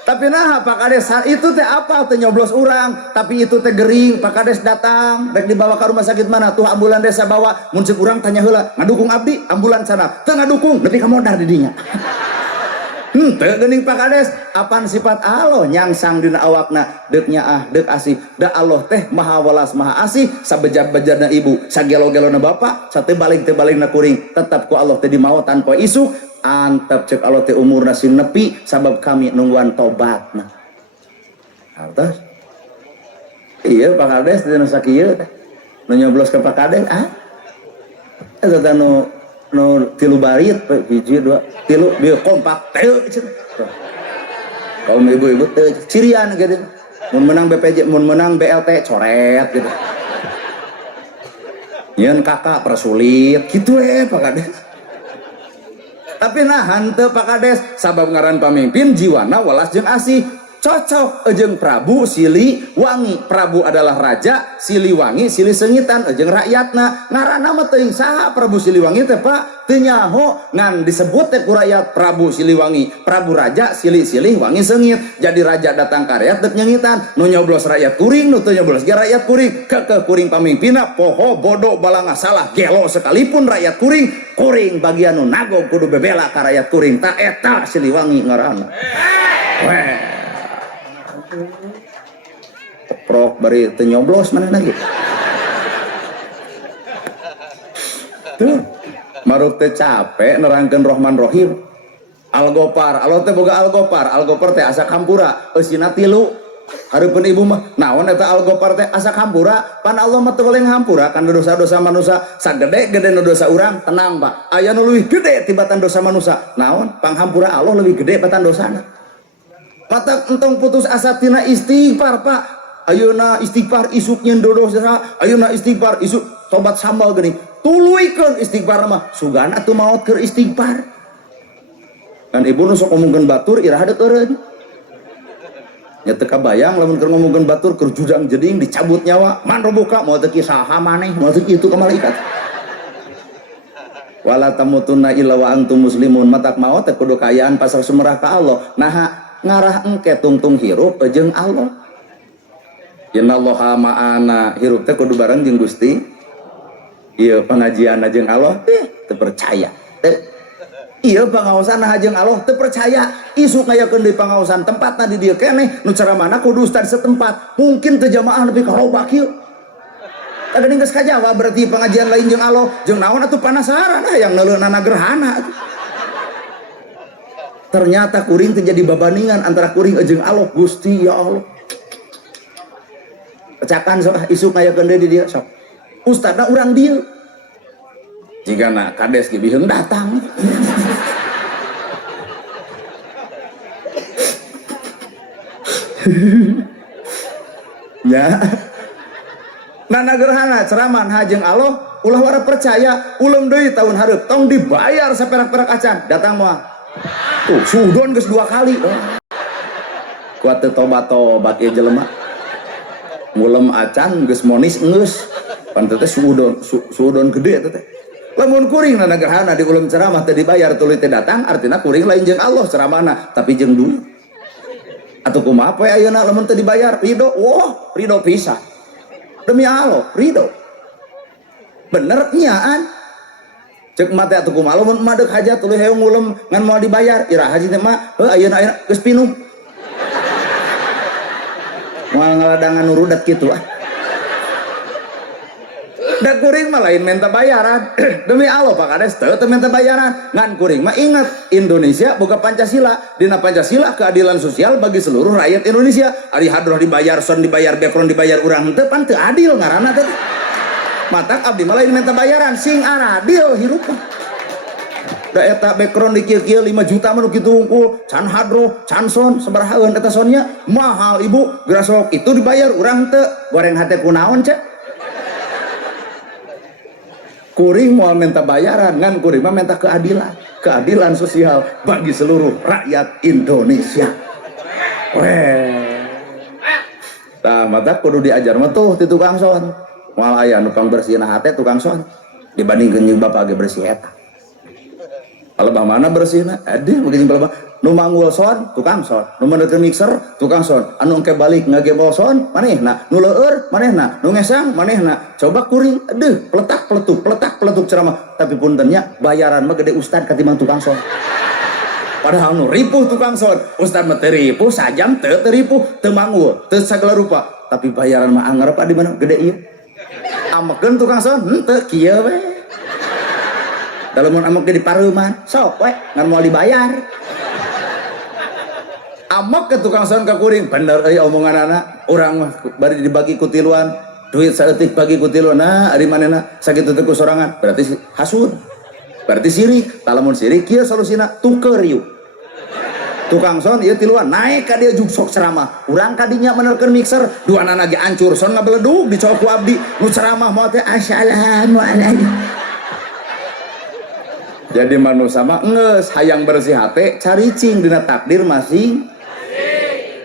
Tapi nah Pak Kades itu teh apa teh nyoblos orang, tapi itu teh gering. Pak Kades datang rek dibawa ke rumah sakit mana tuh ambulan desa bawa mun ceuk urang tanya heula ngadukung abdi ambulan sana teu ngadukung nepi ka modar di dinya. Teu geuning Pak Kades apaan sifat Allah nyangsang dina awakna deuk nyaah deuk asih da Allah teh maha welas maha asih sabejat-bejatna ibu sagelo-gelona bapa sateu teu baligna kuring tetep ku Allah teh dimaotan poe isuk antep cek Allah teh umurna sing nepi sabab kami nungguan tobatna. Artos iya Pak Kades dina sakieu teh nu nyoblos ka Pak Kades eta nu tilu barit hiji dua tilu dia kompak teu kaum ibu-ibu teu cirian gitu mun menang BPJ mun menang BLT coret gitu nyeun kakak persulit gitu Pak Kades. Tapi nah henteu Pak Kades sabab ngaran pamimpin jiwana welas jeung asih cocok jeung Prabu Siliwangi. Prabu adalah raja, Siliwangi silih sengitan jeung rakyatna. Ngaranna mah teuing saha Prabu Siliwangi teh Pak? Teu nyaho ngan disebut teh ku rakyat Prabu Siliwangi. Prabu raja silih-silih wangi sengit. Jadi raja datang ka rakyat teu nyengitan. Nu nyoblos rakyat kuring, nu teu nyoblos ge rakyat kuring. Kekeh kuring pamimpinna poho bodoh balanga salah gelo sekalipun rakyat kuring, kuring bagian nu nagog kudu bebela ka rakyat kuring. Ta eta Siliwangi ngaranna. Weh. Prok bari teu nyoblos mana lagi tuh maruk teh capek nerangkeun Rahman Rohim Algopar Allah teh boga Algopar teh asa kampura eusina 3 hareupeun ibu mah naon eta Algopar teh asa kampura pan Allah mah teu boleh ngampura kan dosa-dosa manusia sagede-gede dosa urang tenang Pak aya nu leuwih gede tibatan dosa manusia naon panghampura Allah leuwih gede batan dosana patak entong putus asa tina istighfar Pak ayeuna istighfar isuk nyen dosa ayeuna istighfar isuk tobat sambal geuning tuluikeun istighfar mah sugan atuh maot keur istighfar kan ibu nu sok ngomongkeun batur iraha deuk eureun nya teu kabayang lamun keur ngomongkeun batur keur judang jeding dicabut nyawa man robuka moal teu saha maneh moal teu kitu ka malaikat wala tamutunna illa wa antum muslimun matak maot teh kudu kayaan pasar sumerah ka Allah nah ngarah engke tungtung hirup jeung Allah innallaha ma'ana hirup teh kudu bareng jeung Gusti ieu pengajianna jeung Allah teu percaya teu ieu pangaosan jeung Allah teu percaya isuk ngayakeun deui pangaosan tempatna di dieu keneh nu ceramahna kudu ustad setempat mungkin teu jamaah nepi ka loba kieu tadi geus kajawab berarti pengajian lain jeung Allah jeung naon atuh panasaran yang neuleunana gerhana ternyata kuring terjadi babandingan antara kuring jeung Allah Gusti ya Allah pecakan sok isuk ngayakeun deui di dieu sok ustadna urang dieu jigana Kades ge biheung datang ya nana gerhana ceramah hajeng Allah ulah wara percaya ulem deui tahun hareup tong dibayar saperak-perak acan datang moal tuh sudon geus 2 kali kuat teu tobat ieu jelema ngulem acan geus monis geus pan teh sudon gede teh lamun kuring na gerhana di ulem ceramah teh dibayar tuluy teh datang artina kuring lain jeung Allah ceramahna tapi jeung duit atuh kumaha poe ayeuna lamun teu dibayar ridho wah ridho pisan demi Allah ridho bener nyaan cek mate atuh kumaha lamun madeg hajat tuluy hayang ngulem ngan moal dibayar iraha haji teh mah ayeuna geus pinung moal ngaladangan nurudat kitu da kuring mah lain minta bayaran demi Allah Pak Kades teu minta bayaran ngan kuring mah ingat Indonesia boga Pancasila dina Pancasila keadilan sosial bagi seluruh rakyat Indonesia ari hadroh dibayar son dibayar background dibayar urang teu pan teu adil ngaranna teh matak abdi malah minta bayaran sing aradil hirup da eta background di kieu-kieu 5 juta mah nu kitu hungkul can hadroh can son sabarahaeun eta sonnya mahal ibu gerasok itu dibayar urang teu goreng hate kunaon cek kuring moal minta bayaran ngan kuring mah minta keadilan sosial bagi seluruh rakyat Indonesia weh tah matak kudu diajar mah tuh ti tukang son moal aya nu pang bersihna hate tukang son dibandingkeun jeung bapak ge bersih eta Kalau mana bersihna ada begini kalau nu manggul son tukang son, nu meneukeun mixer tukang son, anu engke balik ngagembol son manehna, nu leueur manehna, nu ngesang manehna. Coba kuring peletak peletuk ceramah, tapi puntennya bayaran mah gede ustad katimbang tukang son. Padahal nu ripuh tukang son, ustad mah teu ripuh sajam teu ripuh, teu manggul, teu sagala rupa, tapi bayaran mah anggar apa di mana gede ieu. Amekeun tukang son henteu kieu we. Dalam mun amok di pareuman sok we ngan moal dibayar. Amok ke tukang son ka kuring bener euy omonganana, urang mah bari dibagi ku tiluan, duit saeutik bagi ku tiluan. Nah ari manehna sakitu teh ku sorangan, berarti hasud, berarti sirik. Lamun sirik kieu solusina tuker yuk. Tukang son ieu tiluan naik ka dia juk sok ceramah, urang ka dinya menerkeun mixer, duana ge ancur, son ngabeledug dicok ku abdi nu ceramah moal teh assalamualaikum. Jadi manusia mah nges hayang bersih hati caricing dina takdir masing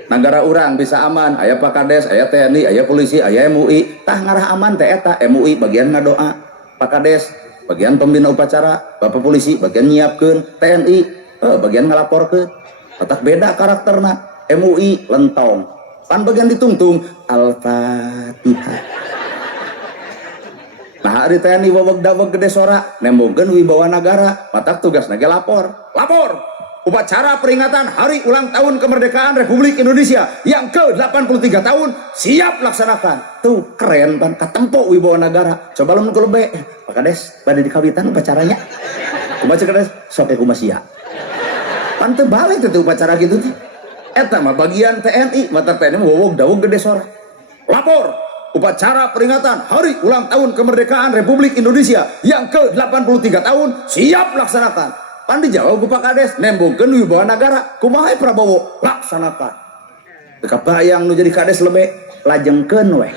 negara orang bisa aman, aya Pakades, aya TNI, aya polisi, aya MUI, tah ngarah aman teh eta. MUI bagian ngadoa, Pakades bagian pembina upacara, Bapak polisi bagian nyiapkeun, TNI bagian ngalaporkeun. Otak beda karakterna. MUI lentong, pan bagian ditungtung Al-Fatihah. Nah hari TNI waweg-daweg gede sora nembongkeun wibawa negara, matak tugas ge lapor upacara peringatan hari ulang tahun kemerdekaan Republik Indonesia yang ke-83 tahun siap laksanakan. Tuh keren pan katempo wibawa negara. Coba lamun ku lebe Pak Kades bade dikawitan upacaranya kumaha Kades sok kumaha sia pan teu balik teh upacara gitu teh eta mah bagian TNI. Matak TNI waweg-daweg gede sora lapor upacara peringatan hari ulang tahun kemerdekaan Republik Indonesia yang ke-83 tahun siap laksanakan. Pan dijawab ku Pak Kades nembongkeun wibawa negara kumaha Prabowo laksanakan. Teu kabayang nu jadi Kades lebe lajengkeun we.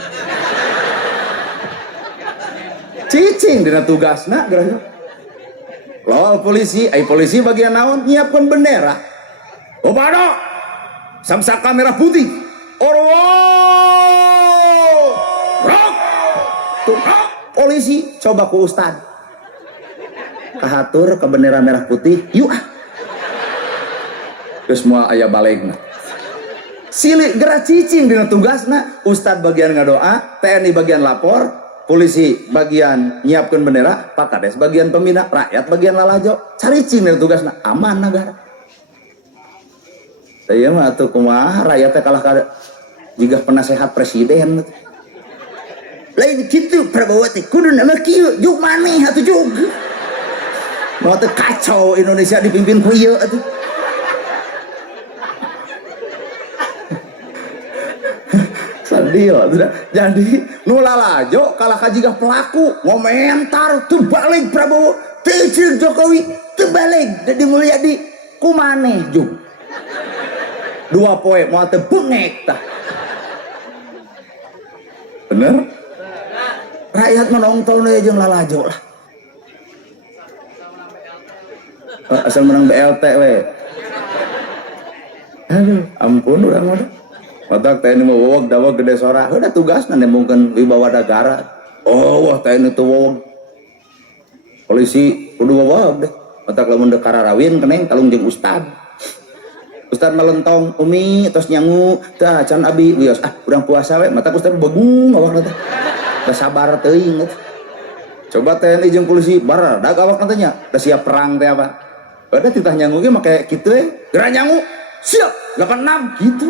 Cicing dina tugasna geus. Lol polisi, polisi bagian naon nyiapkeun bendera. Opada samsaka merah putih. Polisi coba ku ustad kahatur ke bendera merah putih yuk terus semua ayah balegna silik gerak cicing dina tugasna. Ustad bagian ngadoa, TNI bagian lapor, polisi bagian nyiapkeun bendera, Pak Kades bagian pembina, rakyat bagian lalajo. Caricing dina tugasna aman negara. Saya mah atuh kumaha rakyatnya kalah kada jika penasehat presiden. Lain gitu Prabowo teh kudu nama kieu juk maneh atuh juk. Mau teh kacau Indonesia dipimpin ku ieu atuh. Sadio sudah. Jadi nu lalajo kalah kajigah pelaku ngomentar teu balik Prabowo, teu Jokowi teu balik Deddy Mulyadi ku maneh juk. Dua poe mau teh bengek tah. Bener? Rakyat menonton we jeung lalajo lah. Asal menang BLT we. Aduh, ampun urang mah. Matak TNI mah waweg-daweg gede sora. Udah tugasna nembongkeun wibawa negara. Oh, wah TNI teu waweg. Polisi kudu waweg deh. Matak lamun deu kararawin keneng talung jeung ustad. Ustad melentong umi tos nyangu tah can abi wios urang puasa we. Matak ustad begung awakna teh. Sabar teuing. Coba TNI jeung polisi barar dak awak nantinya da siap perang teh apa. Ada titah nyangu ge make kitu we. Gerak nyangu siap 86 gitu.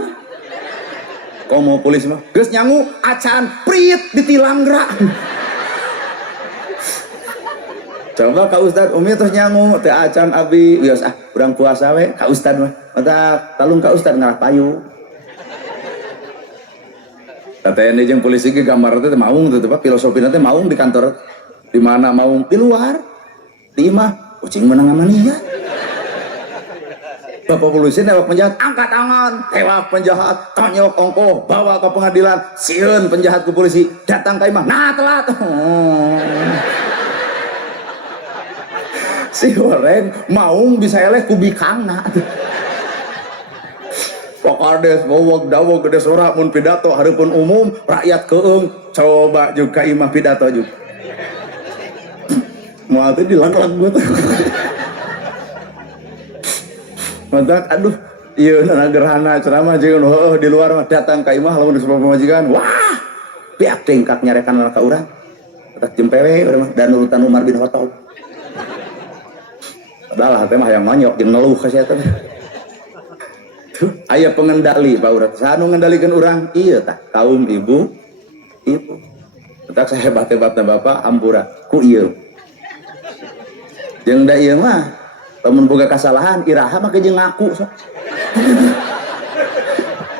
Komo polisi mah geus nyangu acan prit ditilang gerak. Coba ka ustad umi terus nyangu teh acan abi wios urang puasa we ka ustad mah. Mata talung ka ustad ngarah payu. TNI jeung polisi ge gambar teh maung teh Pak filosofina teh maung di kantor di mana maung di luar di imah kucing menang amaninya. Bapak polisi newak penjahat angkat tangan, tewak penjahat tonyok ongkoh bawa ke pengadilan, sieun penjahat ke polisi datang ke imah nah telat. Si goreng maung bisa eleh kubikangna. Pak Kades waweg-daweg gede sora mun pidato hareupeun umum rakyat keung coba juga imah pidato juga moal teh dilag-lag gua tuh Matak aduh iya nana gerhana ceramah jeung di luar mah datang ka imah lamun geus pamajikan wah piak tingkak nyarekan anak ka urang tak jempewe urang dan urutan Umar bin Khattab padahal teh mah yang manyok jeung ngeluh ka sia teh aya pengendali Pak Urat sanu ngendalikeun urang ieu tah kaum ibu tak sehebat-hebatna bapak ampura ku ieu jeung da ieu mah lamun boga kasalahan iraha make jeung ngaku sok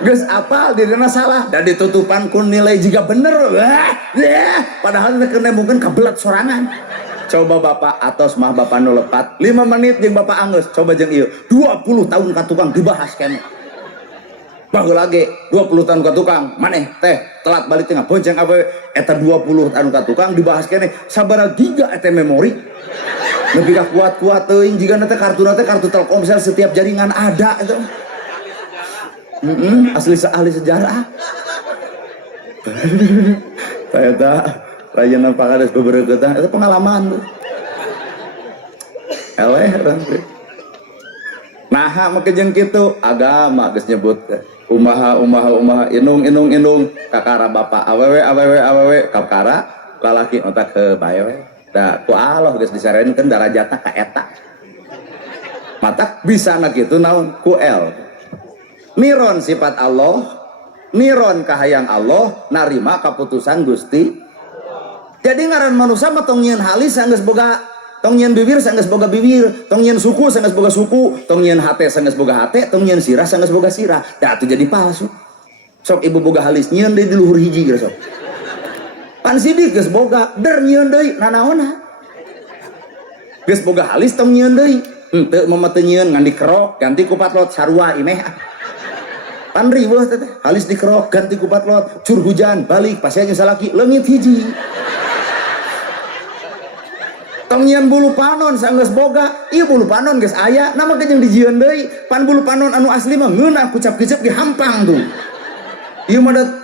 geus apal dirinya salah dan ditutupan ku nilai jika bener padahal kena mungkin kabelat sorangan coba bapak atos mah bapak nu lepat 5 menit jeung bapak anggeus coba jeung ieu 20 tahun ka tukang dibahas keneh baheula lagi 20 tahun ka tukang maneh teh telat balik tengah bonceng apa eta 20 tahun ka tukang dibahas keneh sabaraha giga eta memori lebih kuat-kuat teuing jika nanti kartu Telkomsel setiap jaringan ada itu asli ahli sejarah saya tak rayana pakades beberapa itu pengalaman tuh eleh nah make jeung kitu agama geus nyebut umaha inung kakara bapak awewe kakara lalaki otak ke bae da ku Allah geus disareunkeun darajatna ka eta matak bisa na kitu naon ku el niron sifat Allah niron kahayang Allah narima kaputusan Gusti jadi ngaran manusia mah tong nyieun halis sanggeus boga tong nyieun bibir sanggeus boga bibir tong nyieun suku sanggeus boga suku tong nyieun hate sanggeus boga hate tong nyieun sirah sanggeus boga sirah da atuh jadi palsu sok ibu boga halis nyieun deui di luhur hiji geus sok pan sidik geus boga der nyieun deui nanaonna geus boga halis tong nyieun deui henteu mah teu nyieun ngan dikerok ganti ku patlot sarua imeh pan riweuh teh halis dikerok ganti ku patlot cur hujan balik pasnya salaki leungit hiji tong nyieun bulu panon sanggeus boga ieu bulu panon geus aya nama jeung dijieun deui pan bulu panon anu asli mah ngeunah kucap-kicep di hampang tuh ieu mah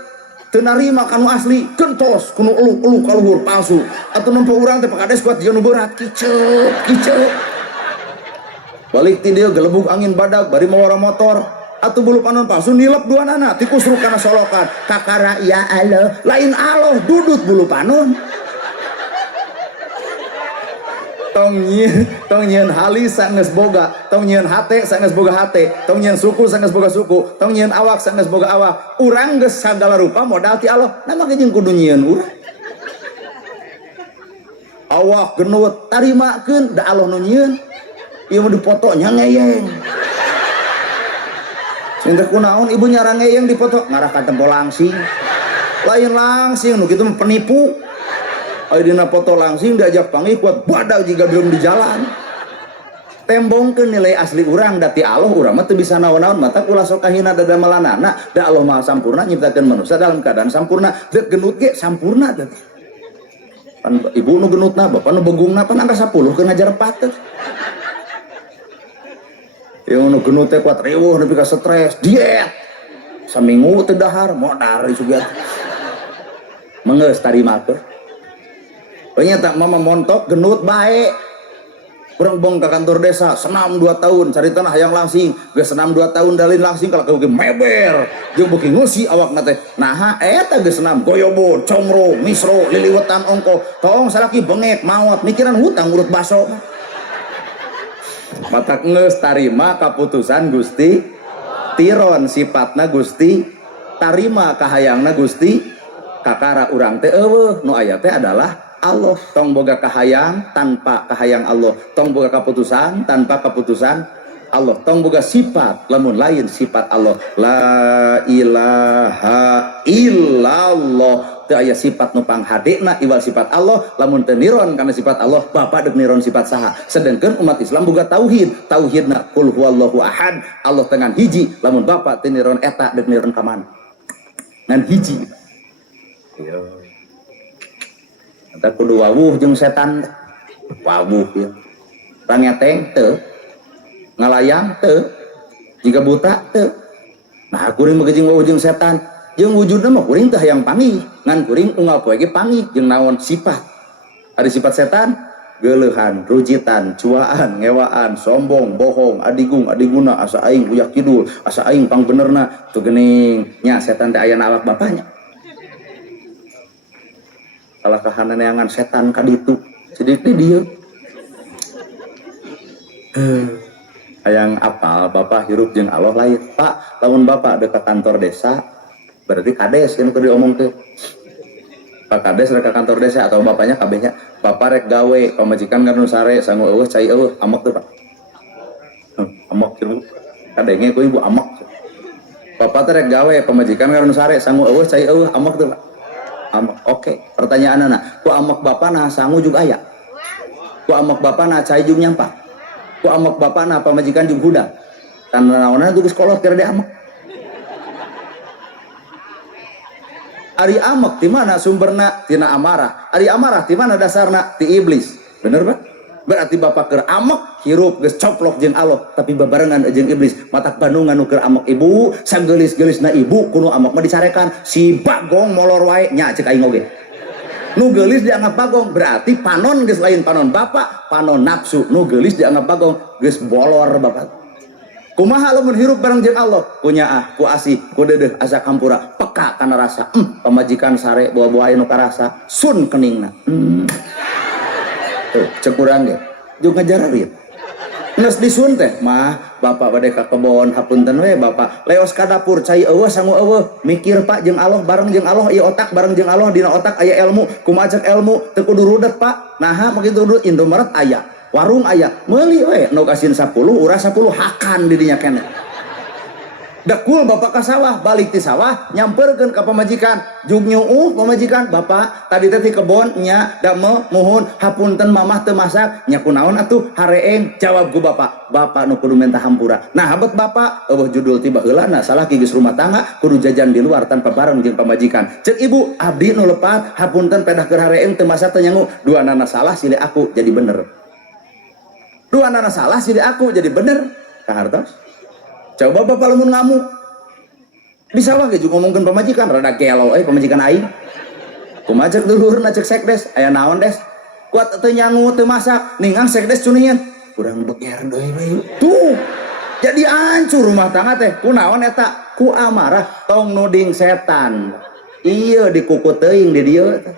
teu narima kanu asli gentos kuno eluk kaluhur palsu atuh nempo urang teh pakades kuat jeung nu berat kiceup balik ti dieu gelebug angin badag bari mawara motor atuh bulu panon palsu nilep duanana ti kusruk kana solokan kakara ya Allah lain Allah dudut bulu panon tong nyieun halis sanggeus boga tong nyieun hate sanggeus boga hate tong nyieun suku sanggeus boga suku tong nyieun awak sanggeus boga awak urang geus sagala rupa modal ti Allah nama jeung kudu nyieun urang awak genut tarimakeun da Allah nu nyieun ieu mah dipoto nya ngeyeng sing teh kunaon ibu nyarang ngeyeng dipoto ngarah ka tempo langsing lain langsing nu kitu penipu aya dina foto langsing diajak panggil kuat badag jika belum di jalan tembongkeun nilai asli urang dati Allah urang mah teu bisa naon-naon mata ulah sok kahina dadamelanana da Allah Maha sampurna nyiptakeun manusia dalam keadaan sampurna deuk genut ge sampurna teh pan ibu nu genutna bapak nu begungna pan angka 10 keur ngajar 4 teh yang nu genut teh kuat riweuh nepi ka stres diet saminggu teu dahar modar sugat mengeus tarimakeun ternyata mama montok genut baik kurang bong ke kantor desa senam 2 tahun cari tanah yang langsing geus senam 2 tahun dalin langsing kalau kau meber jeung beuki ngusi awak teh nah eta geus senam goyobon comro misro liliwetan ongko tong salaki bengek maot mikiran hutang urut baso mata geus tarima kaputusan Gusti tiron sifatna Gusti tarima kahayangna Gusti kakara urang teh eueuh nu aya teh adalah Allah tong boga kahayang tanpa kahayang Allah tong boga keputusan tanpa keputusan Allah tong boga sifat lamun lain sifat Allah la ilaha illallah teu aya sifat nu panghadena iwal sifat Allah lamun teu niron kana sifat Allah bapa deuk niron sifat saha sedengkeun umat Islam boga tauhidna qul huwallahu ahad Allah tengan hiji lamun bapa teu niron eta deuk niron ka mana ngan hiji yo kita kudu wawuh jeung setan wawuh ya pangeteng teu ngalayang teu jika buta teu nah kuring mah jeung wawuh jeung setan jeung wujudna mah kuring teh hayang panggih ngan kuring unggal poe ge panggih jeung naon sifat ari sifat setan geulehan, rujitan, cuaan, ngewaan, sombong, bohong, adigung, adiguna, asa aing uyak kidul, asa aing pang benerna, tuh geuning nya setan teh aya na awak bapanya. Salah kahaneangan setan ka ditu. Sedih di dieu. Hayang apal bapak hirup jeung Allah lain. Pak, lamun bapak dekat kantor desa, berarti kades yang kudu diomong teh. Pak kades rek ka kantor desa atau bapaknya kabehnya, bapak rek gawe pamajikan kan sare sangu eueuh cai eueuh amok teh Pak. Amok kieu. Kadenge ku ibu amok. Bapak teh rek gawe pamajikan kan sare sangu eueuh cai eueuh amok teh Pak. Amok. Oke, pertanyaanna, ku amok bapana sangu juga aya. Ku amok bapana cai jeung nyampah. Ku amok bapana pamajikan jeung huda. Karena naonna tuh geus kolot keur diamok. Ari amok di mana sumberna? Tina amarah. Ari amarah di mana dasarna? Ti iblis. Bener Pak? Berarti bapak keur amok hirup geus coplok jeung Allah, tapi babarengan jeung iblis. Matak Bandung anu keur amok ibu, sageulis-geulisna ibu kudu amok mah disarekan. Si bagong molor wae nya ceuk aing oge. Nu geulis dianggap bagong berarti panon geus lain panon bapak, panon nafsu. Nu geulis dianggap bagong geus bolor bapak. Kumaha lamun hirup bareng jeung Allah? Kunya ku asih, ku deudeuh asa kampura, peka kana rasa. Pamajikan sare buah-buah anu karasa, sun keningna. Tuh, cek urang ge. Jeung ngajar ieu. Geus disun teh, mah bapak bade ka kebon, hapunten we bapak. Leos ka dapur cai eueuh sangu eueuh, mikir Pak jeung Allah bareng jeung Allah, ieu otak bareng jeung Allah, dina otak aya ilmu, kumaha cek ilmu teu kudu rudet Pak. Naha begitu rudet Indomaret aya. Warung aya meuli we nu kasin 10 urang 10 hakan di dinya keneh. Dekul bapak ka sawah, balik ti sawah nyamperkeun ka pamajikan, jug nyuuh pamajikan, bapak tadi teh ti kebon nya damel muhun hapunten mamah teu masak, nya kunaon atuh hareeng, jawab ku bapak, bapak nu kudu minta hampura. Nah habet bapak eueuh judul ti baheulana salaki geus rumah tangga kudu jajan di luar tanpa bareng jeung pamajikan. Ceuk ibu abdi nu lepat hapunten pedah keur hareeng teu masak teu nyangu, duanana salah silih aku jadi bener. Dua anak salah sih aku jadi bener kahartos. Coba bapak lamun ngamuk di sawah ge juga ngomongkeun pamajikan rada gelo pamajikan aing. Kumaha cek dulurna cek sekdes aya naon des? Kuat teu nyangu teu masak ningang sekdes cunian. Kurang beger deui we. Tuh. Jadi hancur rumah tangga teh. Kunaon eta? Ku amarah tong nuding setan. Iya dikukut teuing di dieu teh.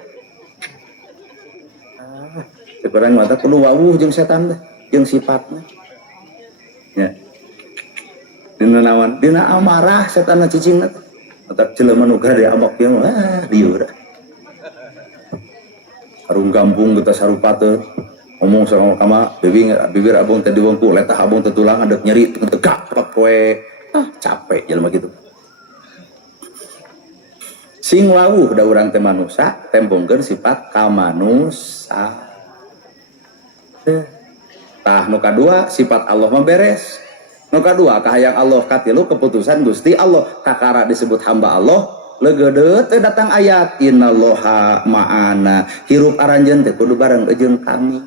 Cek urang mah teh kudu wawuh jeung setan teh. Yang sifatnya ya dina nawan dina amarah setan cicing tetap jelema nu gade amok ieu mah dieu da harung gampung kita sarupa teh ngomong sama kama bibir abong teh diwengku letah abong teh tulang adek nyeri tegak poe capek jelema gitu sing wawuh da urang teh manusa tempongkeun sifat kamanusa tah nu kadua sifat Allah mah beres. Nu kadua kahayang Allah, katilu keputusan Gusti Allah. Kakara disebut hamba Allah, leugeudeut teh datang ayat innallaha ma'ana. Hirup aranjeun teh kudu bareng jeung kami.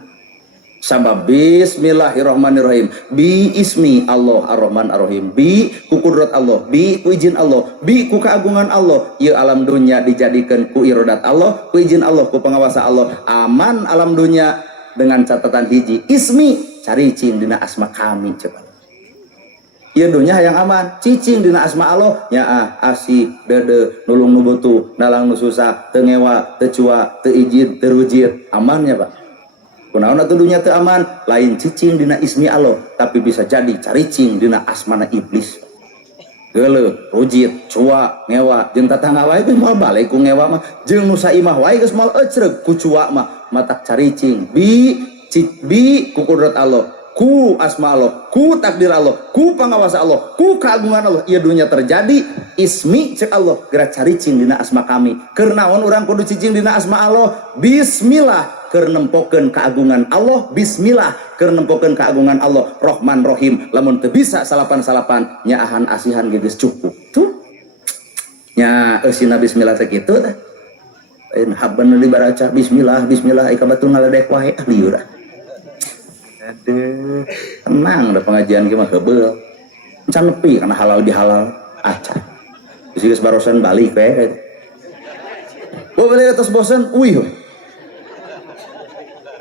Sabab bismillahirrahmanirrahim. Bi ismi Allah ar-Rahman ar-Rahim. Bi ku kudrat Allah, bi ku izin Allah, bi ku keagungan Allah. Ieu alam dunya dijadikeun ku iradat Allah, ku izin Allah, ku pangawasa Allah. Aman alam dunya dengan catatan hiji ismi caricing dina asma kami coba ieu dunya yang aman cicing dina asma Allah nya asih dede nulung nu butuh nalang nu susah teu ngewa teu cua teu izin teu rujit amannya Pak kunaon atuh dunya teu aman lain cicing dina ismi Allah tapi bisa jadi caricing dina asmana iblis geuleuh rujit cua ngewa jeung tatangga wae teh moal balik ku ngewa mah jeung nu saimah wae geus moal ecreg ku cua mah matak caricing bi ku kudrat Allah ku asma Allah ku takdir Allah ku pangawasa Allah ku keagungan Allah ieu dunya terjadi ismi cek Allah geura caricing dina asma kami keur naon urang kudu cicing dina asma Allah bismillah keur nempokeun keagungan Allah bismillah keur nempokeun keagungan Allah Rahman Rahim lamun teu bisa salapan-salapan nyaahan asihan ge geus cukup tuh nya eusina bismillah teh kitu teh habban dibaca bismillah bismillah ika batu ngaledek wae liur aduh tenang da pengajian ge mah heubeul can nepi kana halal bihalal acan geus barosan balik we balik atas bosan uih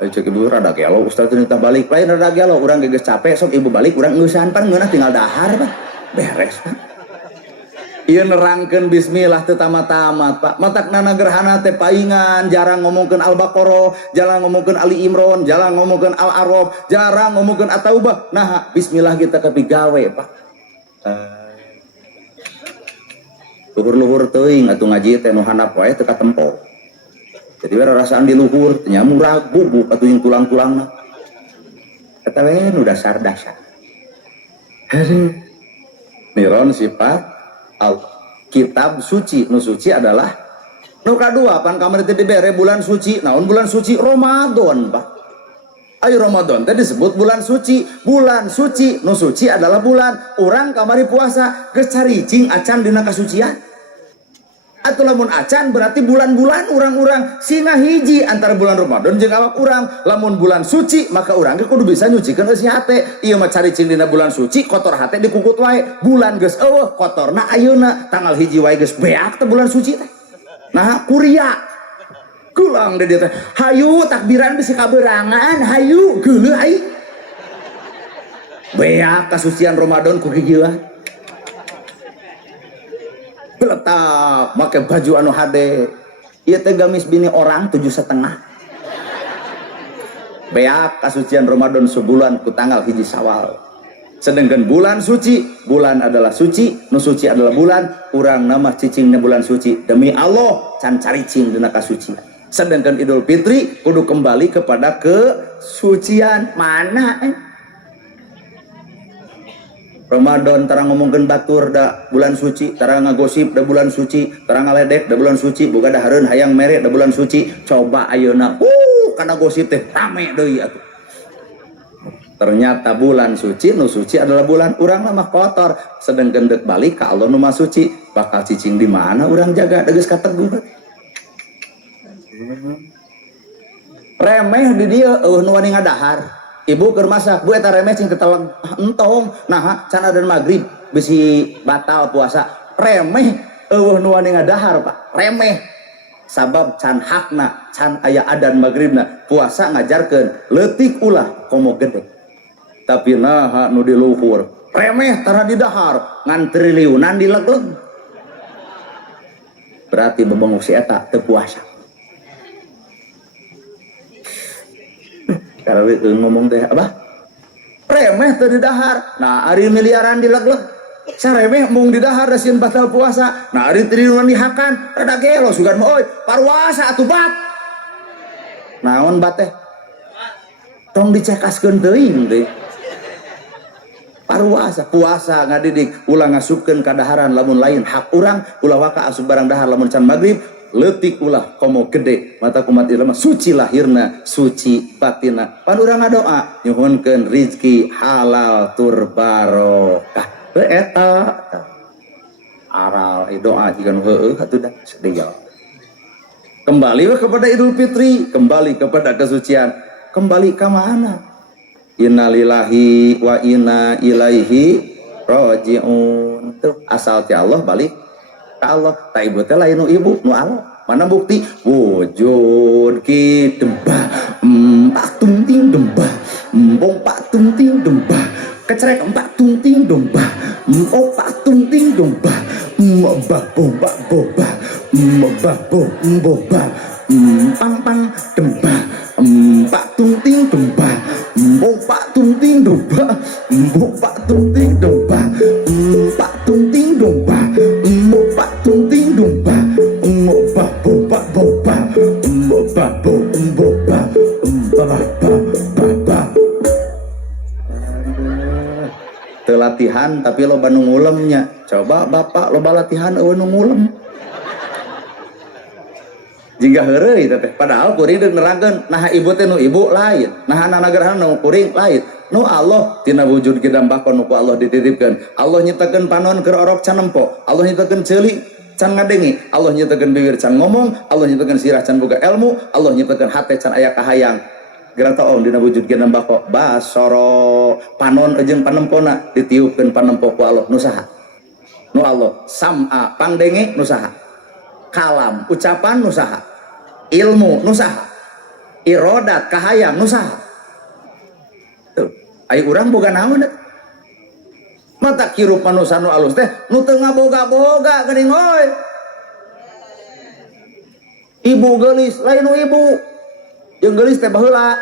cek ibu rada gelo ustaz teh tah balik lain rada gelo urang geus capek sok ibu balik urang ngeusan pan ngeunah tinggal dahar Pak beres Pak ieu nerangkeun bismillah teu tamat-tamat Pak matakna gerhana teh paingan jarang ngomongkeun Al-Baqarah jarang ngomongkeun Ali Imran jarang ngomongkeun Al-A'raf jarang ngomongkeun At-Taubah nah bismillah kita kepigawe Pak luhur-luhur teuing atuh ngaji teh nu handap wae teu katempo jadi rasaan di luhur nya murah bubuk atuh yang tulang-tulangna eta we nu dasar-dasar niron sifat kitab suci nu suci adalah nu kadua pan kamari teh dibere bulan suci naon bulan suci Ramadan Pak ayo Ramadan teh disebut bulan suci nu suci adalah bulan urang kamari puasa geus caricing acan dina kasucian atuh lamun acan berarti bulan-bulan urang-urang sina hiji antara bulan Ramadan jeung awak urang lamun bulan suci maka urang ge kudu bisa nyucikeun eusi hate ieu mah caricing dina bulan suci kotor hate dikukut wae bulan geus eueuh kotorna ayeuna tanggal hiji wae geus beak teh bulan suci teh nah kuria kulang deh dia teh hayu takbiran bisa kaberangan hayu geuleuh ai beak kasucian Ramadan ku gigieuan letak make baju anu hade ieu teh gamis bini orang 7,5 beak kasucian Ramadan sebulan ku tanggal hiji Syawal sedangkan bulan suci bulan adalah suci nu suci adalah bulan urang nama cicingna bulan suci demi Allah can caricing dina kasucian sedangkan Idul Fitri kudu kembali kepada kesucian mana Ramadan tarang ngomongkeun batur da bulan suci tarang ngagosip da bulan suci tarang ngaledek da bulan suci boga dahareun hayang mere da bulan suci coba ayeuna kana gosip teh rame deui atuh ternyata bulan suci nu suci adalah bulan urang mah kotor sedangkan deuk balik ka Allah nu mah suci bakal cicing di mana urang jaga da geus kateguh remeh di dieu eueuh nu wani ngadahar ibu keur masak bu eta remeh cing teteleg entong nah can adzan maghrib bisi batal puasa remeh eueuh nu wani ngadahar Pak remeh sabab can hakna can aya adzan maghribna puasa ngajarkeun leutik ulah komo gede tapi nah nu di luhur remeh tara di dahar ngan triliunan dilegleg berarti bebengok si eta teu puasa kalau ngomong teh apa remeh teu di dahar nah ari miliaran dilegleg saremeh mung di dahar da sieun batal puasa nah ari triliunan dihakan rada gelo sugan mah oi parwasa atuh bat naon bat teh tong dicekaskeun teuing deui parwasa puasa ngadidik ulah ngasupkeun ka daharan lamun lain hak urang ulah waka asup barang dahar lamun can maghrib leutik ulah komo gede mata kumat ilmu suci lahirna suci batinna pan urang ngadoa nyuhunkeun rizki halal tur barokah eta aral doa jika nu heueuh atuh dah sedih kembali kepada Idul Fitri kembali kepada kesucian kembali ke mana innalillahi wa inna ilaihi rajiun tuh asal ti Allah balik Allah tak ibu teh lain nu ibu nu Allah mana bukti wujud ki dembah pak tunting dembah bong pak tunting dembah kecerek empat tunting dembah pak tunting dembah mbah boba boba mbah boba pang pang dembah pak tunting dembah bong pak tunting dembah bong pak tunting dembah pak tunting dembah pak tunting dembah mbah boba boba mbah boba teu latihan tapi loba nu ngulemnya coba bapak loba latihan eueuh nu ngulem jika heureuy teh padahal kuring deuk nerangkeun nah ibu teh nu ibu lain nah anak gerhana nu kuring lain nu Allah tina wujud gidambakon nu ku Allah dititipkeun Allah nyiptakeun panon keur orok can nempo Allah nyiptakeun ceuli can ngadengi Allah nyiptakeun bibir can ngomong Allah nyiptakeun sirah can boga ilmu Allah nyiptakeun hate can aya kahayang geura taon dina wujud gidambako basoro panon jeung panempona ditiupkeun panempo ku Allah nu saha nu Allah sam'a pangdenge nu saha kalam ucapan nu saha ilmu nu saha irodat kahayang nu saha tuh ai urang boga naon mata kirup manusia nu alus teh nu teu ngaboga-boga geuning oy ibu geulis lain nu ibu jeung geulis teh baheula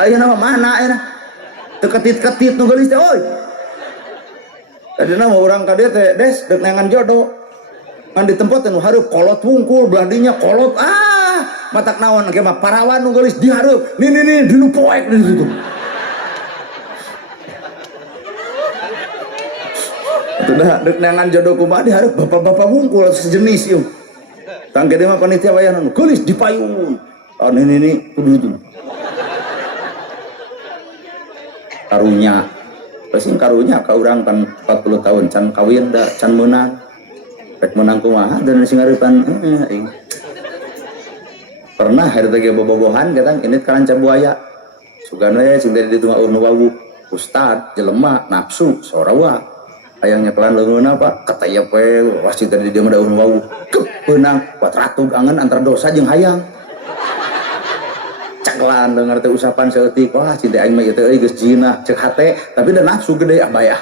ayeuna mah mana ayeuna teu ketit-ketit nu geulis teh oy tadina mah urang ka dieu teh des deuk neangan jodoh ngan di tempat nu hareup kolot wungkul belah dinya kolot matak naon ge mah parawan nu geulis dihareup nih di nu poek di situ udah dek neangan jodoh kumaha dihareup bapak-bapak wungkul sejenis ieu tangge mah panitia wayahna geulis dipayun ini kudu itu karunya pesing karunya ka urang kan 40 tahun can kawin da can meunang rek meunang kumaha dan sing ngarepan pernah hari teh bobogohan katang ini karanca buaya sugan we sing tadi ditunggu nu wawu ustad jelema nafsu sorawa ayang nyekelan leungeunna Pak kataya we pasti tadi dia mah daun wawu kepeunang buat ratu angan antar dosa jeung hayang caklan denger teh usapan saeutik wah cinta aing mah ieu teh euy geus jinah ceuk hate tapi da nafsu gede abaya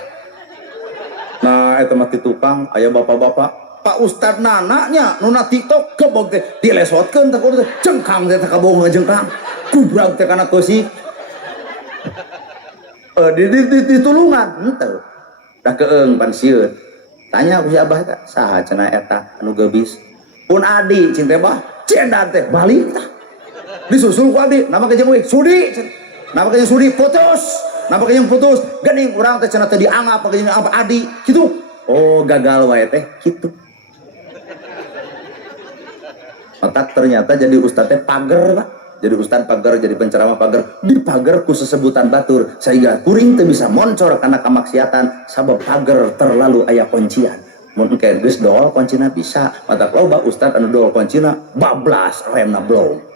nah eta mah ti tukang aya bapak-bapak Pak Ustad nananya nuna TikTok gebog teh dilesotkeun teh kudu cengkang teh kabohong jengkang kubrag teh kana keusik di tulungan henteu dah keung pan sieun tanya ku si abah teh saha cenah eta anu geubis pun adi cing teh bah cendan teh balik tah disusul ku adi nama ke jeung sudi nama ke jeung sudi putus nama ke jeung putus geuning urang teh cenah teh dianggap ke jeung adi kitu oh gagal wae teh kitu otak ternyata jadi ustadz pager Pak jadi ustadz pager jadi penceramah pager dipager ku sesebutan batur sehingga kuring teu bisa moncor karena kamaksiatan sabab pager terlalu aya kuncian mun engke geus dol kuncina bisa mata loba ustadz anu dol kuncina bablas remna blow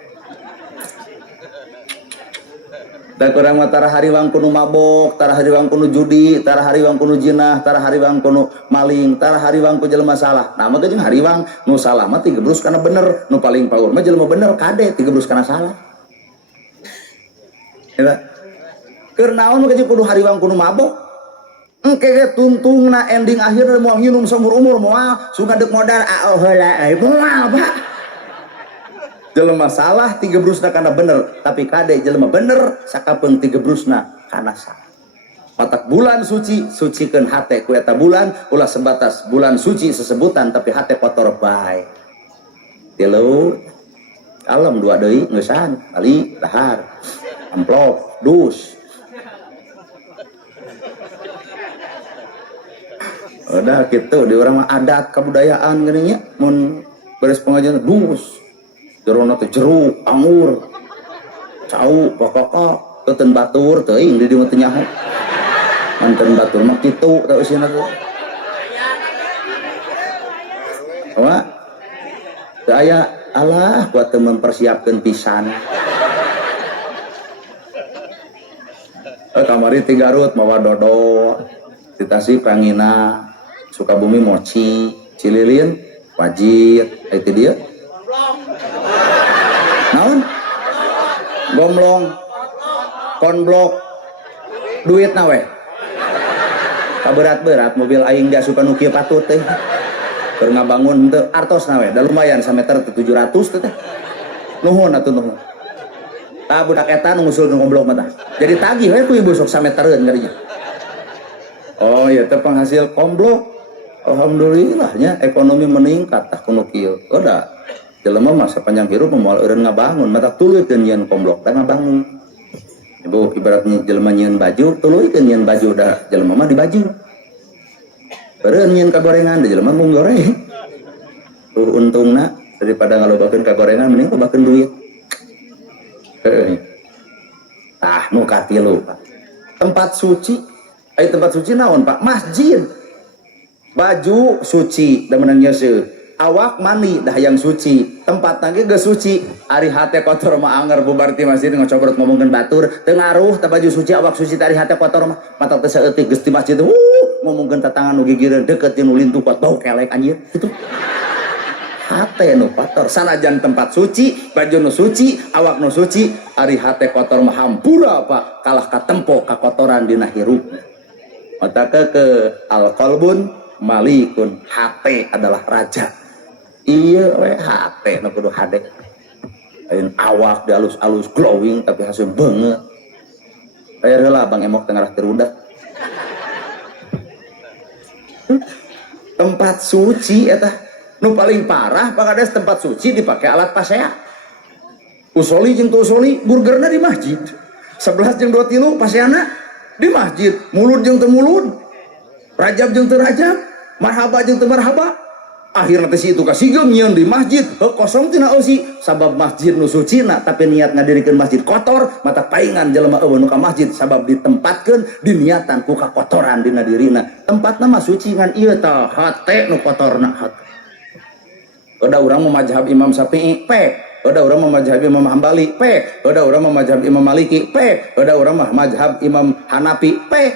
da kurang mah tara hariwang kuno mabok tara hariwang kuno judi tara hariwang kuno jinah tara hariwang kuno maling tara hariwang ku jelema salah nah mah jeung hariwang nu salah mah tigebrus kana bener nu paling paur mah jelema bener kade tigebrus kana salah ya keur naon mah kudu hariwang kuno mabok engke ge tungtungna ending akhir moal nginum seumur umur moal sungan deuk modal heula moal Pak jelema salah tigebrusna kana bener tapi kade jelema bener sakapeung tigebrusna kana salah patak bulan suci sucikeun hate ku eta bulan ulah sebatas bulan suci sesebutan tapi hate kotor bae tilu alam dua deui ngeusan kali dahar amplop dus udah gitu di urang mah adat kabudayaan geuning nya mun beres pengajian dus jerona teh jeruk, anggur, cau, pokok, teten batur, teuing di dieu teh nyaho. Manten batur mah kitu teh eusina teh. Wah. Teu aya alah buat teu mempersiapkeun pisan. Kamari ti Garut mawa dodo, di Tasik Rangina, Sukabumi mochi, Cililin wajit, itu dia. Naon? Gomblong, konblok, duit na we. Kaberat-berat mobil aing gak suka nu kieu patut teh. Keur ngabangun teu artos na we, da lumayan sameter 700 teh. Nuhun atuh nuhun. Tah budak eta nu ngusul nu gomblok mah tah. Jadi tagih we ku ibu sok sametereun geunya. Oh iya teh penghasil komblok. Alhamdulillahnya ekonomi meningkat tah kuno kieu. Oda jelema mah sapanjang hirup moal eureun ngabangun mata tuluykeun nyieun komblok teh ngabangun ibu ibaratnya jelema nyieun baju tuluykeun nyieun baju da jelema mah di baju eureun nyieun kagorengan da jelema mung goreng untungna daripada ngalobakeun kagorengan mending lobakeun duit nu katilu Pak tempat suci tempat suci naon Pak masjid baju suci da meunang nyeuseut awak mani dah yang suci tempat tangge geus suci ari hate kotor mah anger bubar ti masjid ngocobrot ngomongkeun batur teu ngaruh teh baju suci awak suci tari hate kotor mah matak teh saeutik geus ti masjid ngomongkeun tatangan nu gigireun deukeut jeung nu lintu kuat bau kelek anjir kitu hate nu kotor. Sanajan tempat suci, baju nu suci, awak nu suci, ari hate kotor mah hampura Pak, kalah katempo kakotoran dina hirup. Maka ke al-qalbun malikun, hate adalah raja. Iya we hate nu kudu hade. Lain awak dialus-alus glowing tapi hasil banget. Aya heula Bang Emok tengah terudak. Tempat suci eta nu paling parah pangades tempat suci dipakai alat pasea. Usoli jeung tu usoli burgerna di masjid. 11 jeung 23 paseana di masjid. Mulut jeung teu mulut. Rajab jeung teu rajab, marhaba jeung teu marhaba. Akhirna teh si itu kasigem nyieun di masjid, kosong tina osi sabab masjid nu sucina tapi niat ngadirikeun masjid kotor, mata paingan jelema eueuh nu ka masjid sabab ditempatkeun diniatan ku kakotoran dina dirina. Tempatna mah suci ngan ieu tah hate nu kotorna hate. Udah urang mah mazhab Imam Syafi'i pek, udah urang mah mazhab Imam Hambali pek, udah urang mah mazhab Imam Maliki pek, udah urang mah mazhab Imam Hanafi pek.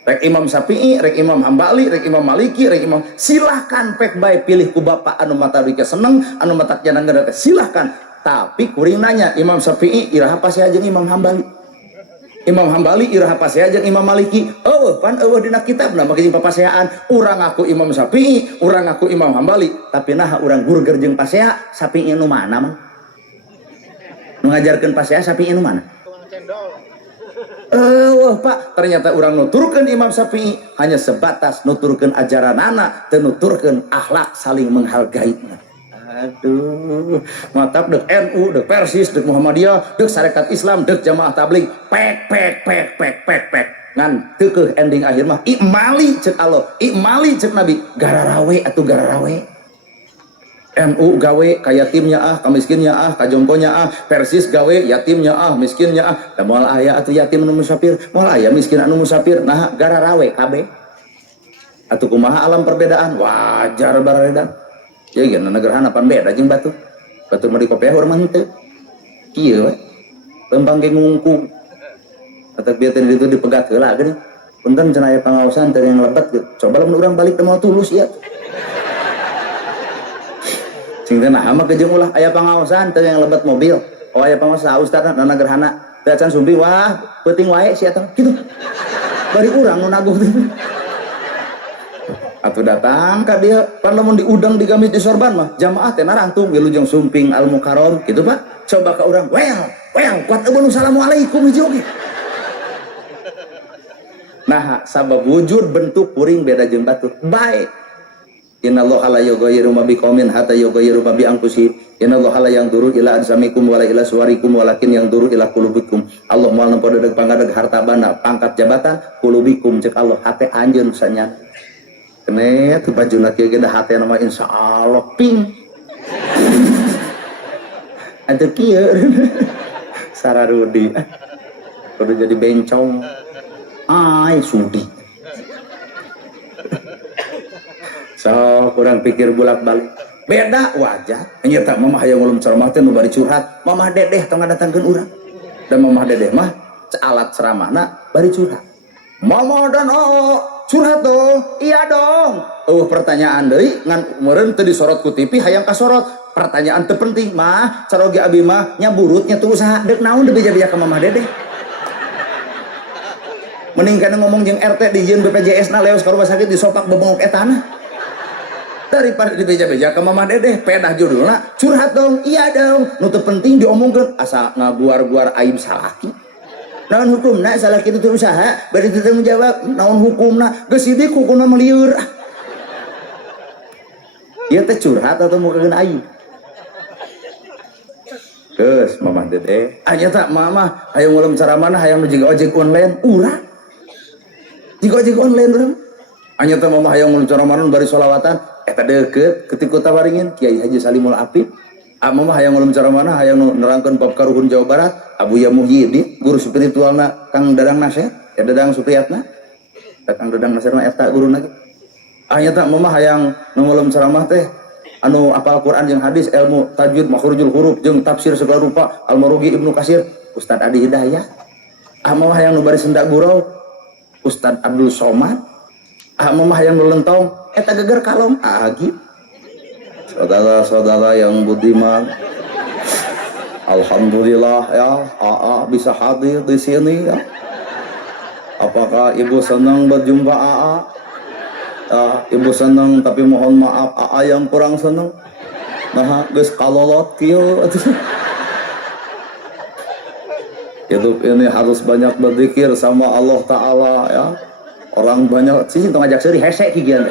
Rek Imam Syafi'i, rek Imam Hambali, rek Imam Maliki, rek Imam, silahkan pek bae pilih ku bapak anu mata dike seneng, anu mata jangan geus silahkan. Tapi kuring nanya Imam Syafi'i iraha pasea jeung Imam Hambali. Imam Hambali iraha pasea jeung Imam Maliki. Eueuh pan eueuh dina kitabna make jeung papaseaan. Urang aku Imam Syafi'i, urang aku Imam Hambali, tapi nah urang burger jeung pasea Syafi'i nu mana mah? Nu ngajarkeun pasea Syafi'i nu mana? Wah Pak, ternyata orang nuturkan Imam Syafi'i hanya sebatas nuturkan ajaran anak dan nuturkan akhlak saling menghargai. Aduh, mantap dek NU, dek Persis, dek Muhammadiyah, dek Sarekat Islam, dek Jamaah Tabligh, pek. Ngan teu ending akhir mah imali cek Allah, imali cek Nabi, gararawe atuh gararawe. NU gawe ka yatimnya ka miskinnya ka jongkonya Persis gawe yatimnya miskinnya da moal aya atuh yatim anu musafir, moal aya miskin anu musafir, nah gararawe kabeh. Atuh kumaha alam perbedaan? Wajar baredang. Ya geuna negarahan pan beda jeung batur. Batur mah di kopiah urang mah henteu. Kieu we. Lempang ge ngungkung. Atak bieu teh ditu dipegat heula geuning. Punten cenah aya pangaosan teu yang lebet gitu. Coba lamun urang balik teh moal tulus ieu. Sing teh nah mah kejeung ulah aya pangaosan teu yang lebat mobil. Oh aya pangaosan ustadna na gerhana. Teh can sumbi wah peuting wae sia teh kitu. Bari urang nu naguh teh. Atuh datang ka dieu pan lamun diudang digamis di sorban mah jamaah teh narangtung wilujeng sumping al mukarram kitu Pak. Coba ka urang well kuat eueuh assalamualaikum hiji oge. Nah sabab wujud bentuk puring beda jeung batur. Baik. Innallaha la yughayyiru ma biqaumin hatta yughayyiru ma bi anfusihim. Innallaha la yanzuru ila ajsamikum wala ila suwarikum walakin yanzuru ila qulubikum. Allah moal nempo dedeg pangadeg harta bana, pangkat jabatan, qulubikum cek Allah hate anjeun sanya. Kene teu bajuna kieu ge da hate na mah insyaallah ping. Atuh kieu sararudi. Kudu jadi bencong. Ai sudi. So kurang pikir bolak-balik beda wajah nyata mamah hayang ulum ceramah teh nu bari curhat mamah dedeh tong ngadatangkeun urang dan mamah dedeh mah alat ceramahna bari curhat mamah dan curhat dong iya dong pertanyaan deui ngan meureun teu disorot ku TV hayang kasorot pertanyaan teu penting mah caroge abi mah nya burutnya tuh usaha deuk naon deui beja-beja ka mamah dedeh mending kana ngomong jeung RT dijieun BPJS na leos ka rumah sakit disopak bebengok etana daripada dibeja-beja ke mamah dedeh pedah judulna curhat dong iya dong nu teu penting diomongkeun asa ngaguar-guar aib salaki naon hukumna salaki itu usaha bari teu tanggung jawab naon hukumna geus sidik hukumna melieur ieu teh curhat atau mukakeun aib geus mamah dedeh anya tak mamah hayang ngulum caramana hayang nu jiga ojek online urang jiga ojek online urang anya teh mamah hayang ngulum caramana bari sholawatan eta deukeut ketika tawaringin Kiai Haji Salimul Apip mah hayang ngulum caramana hayang nerangkeun bab karuhun Jawa Barat Abuya Muhyiddin guru spiritualna Kang Dadang Nasir ya Dadang Supriyatna Kang Dadang Nasir mah eta guruna ge anya teh mamah hayang ngulum caramah teh anu apal Quran jeung hadis ilmu tajwid makhrujul huruf jeung tafsir segala rupa Al-Marugi Ibnu Katsir Ustaz Adi Hidayah mah hayang nu bari sendak gurau Ustaz Abdul Somad mamah hayang nu lentong eta geger kalong agi. Saudara-saudara yang budiman, alhamdulillah ya, AA bisa hadir di sini ya. Apakah ibu senang berjumpa AA? Ibu senang, tapi mohon maaf AA yang kurang senang. Nah, geus kalolot kieu. Hidup ini harus banyak berzikir sama Allah Ta'ala ya. Orang banyak sih tong ngajak seuri hese kigian.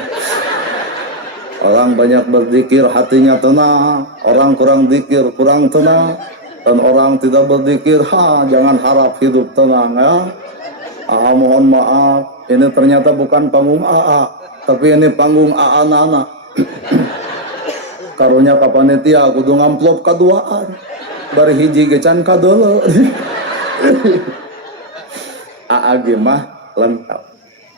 Orang banyak berzikir hatinya tenang, orang kurang zikir kurang tenang, dan orang tidak berzikir jangan harap hidup tenang ya. AA mohon maaf, ini ternyata bukan panggung AA, tapi ini panggung AA Nana. Karunya ka panitia kudu ngamplop kaduaan, bari hiji gecan kadeule. AA ge mah lengkap.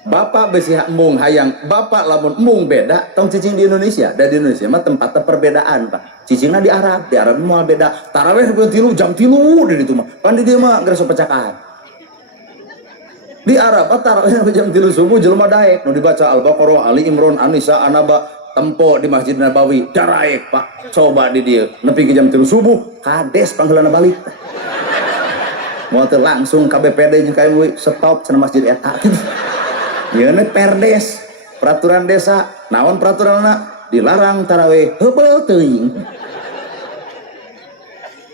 Bapak besi mung hayang, bapak lamun mung beda, tong cicing di Indonesia. Dan di Indonesia mah tempatnya perbedaan, Pak. Cicingna di Arab mah beda. Tarawih jam 3 di ditu mah. Pan di dieu mah geus pecakaan. Di Arab tarawih jam 3 subuh jelema daek nu dibaca Al-Baqarah, Ali Imran, An-Nisa, An-Naba, tempo di Masjid Nabawi. Daek, Pak. Coba di dieu nepi ke jam 3 subuh, kades panggeulana balik. Mau langsung KBPD nya kayak stop cenah masjid eta. Ini perdes, peraturan desa, naon peraturanna dilarang tarawih heupeul teuing.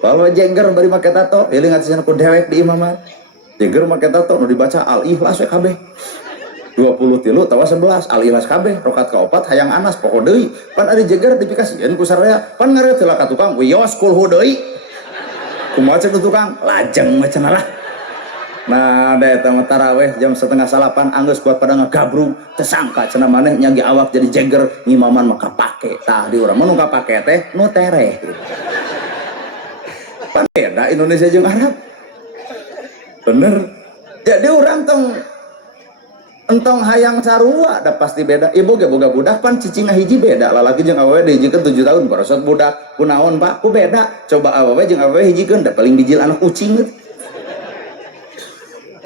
Kalau jengger bari make tato, eling atisan ku dewek di imaman. Jengger make tato nu dibaca Al-Ikhlas we kabeh. 23 tawa 11 Al-Ikhlas kabeh, rokat kaopat hayang anas pokok deui. Pan ari jengger dipikasieun ku saraya, pan ngareut heula ka tukang, "Wios kulhu deui." Kumaha ceuk tukang? Lajeng we cenah lah. Nah, da eta tarawih jam 6:30 anggeus buat pada ngagabrung, tesangka cenah maneh nyagi awak jadi jengger ngimaman maka pake. Tah di urang mah nu kapake teh nu tereh. Pan beda Indonesia jeung Arab. Bener. Jadi urang entong hayang sarua da pasti beda. Ibu ge boga budak pan cicing hiji beda. Lalaki jeung awewe dihijikeun 7 tahun barosot budak. Kunaon, Pak? Ku beda. Coba awewe jeung awewe hijikeun da paling bijil anak kucing.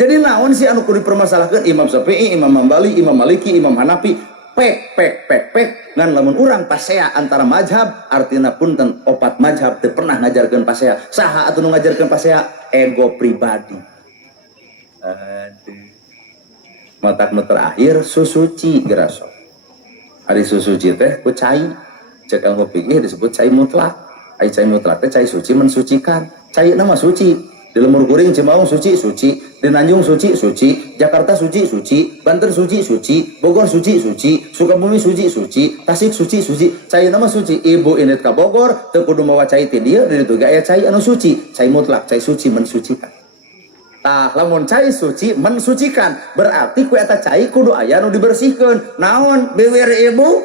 Jadi naon sih anu kudu dipermasalahkeun Imam Syafi'i, Imam Hambali, Imam Maliki, Imam Hanafi, pek ngan lamun urang pasea antara mazhab artina punten opat mazhab teu pernah ngajarkeun pasea. Saha atuh nu ngajarkeun pasea? Ego pribadi. Aduh. Matak nu terakhir susuci geraso. Ari susuci teh ku cai. Cek anggo fikih disebut cai mutlak. Ai cai mutlak teh cai suci mensucikan. Cai nama suci. Di Lemur Kuring Cimaung suci, di Nanjung suci, Jakarta suci, Banten suci, Bogor suci, Sukabumi suci, Tasik suci, cai nama suci. Ibu init ka Bogor teu kudu mawa cai ti dieu di ditu aya cai anu suci, cai mutlak, cai suci mensucikan. Tah lamun cai suci mensucikan berarti ku eta cai kudu aya nu dibersihkeun. Naon bibir ibu?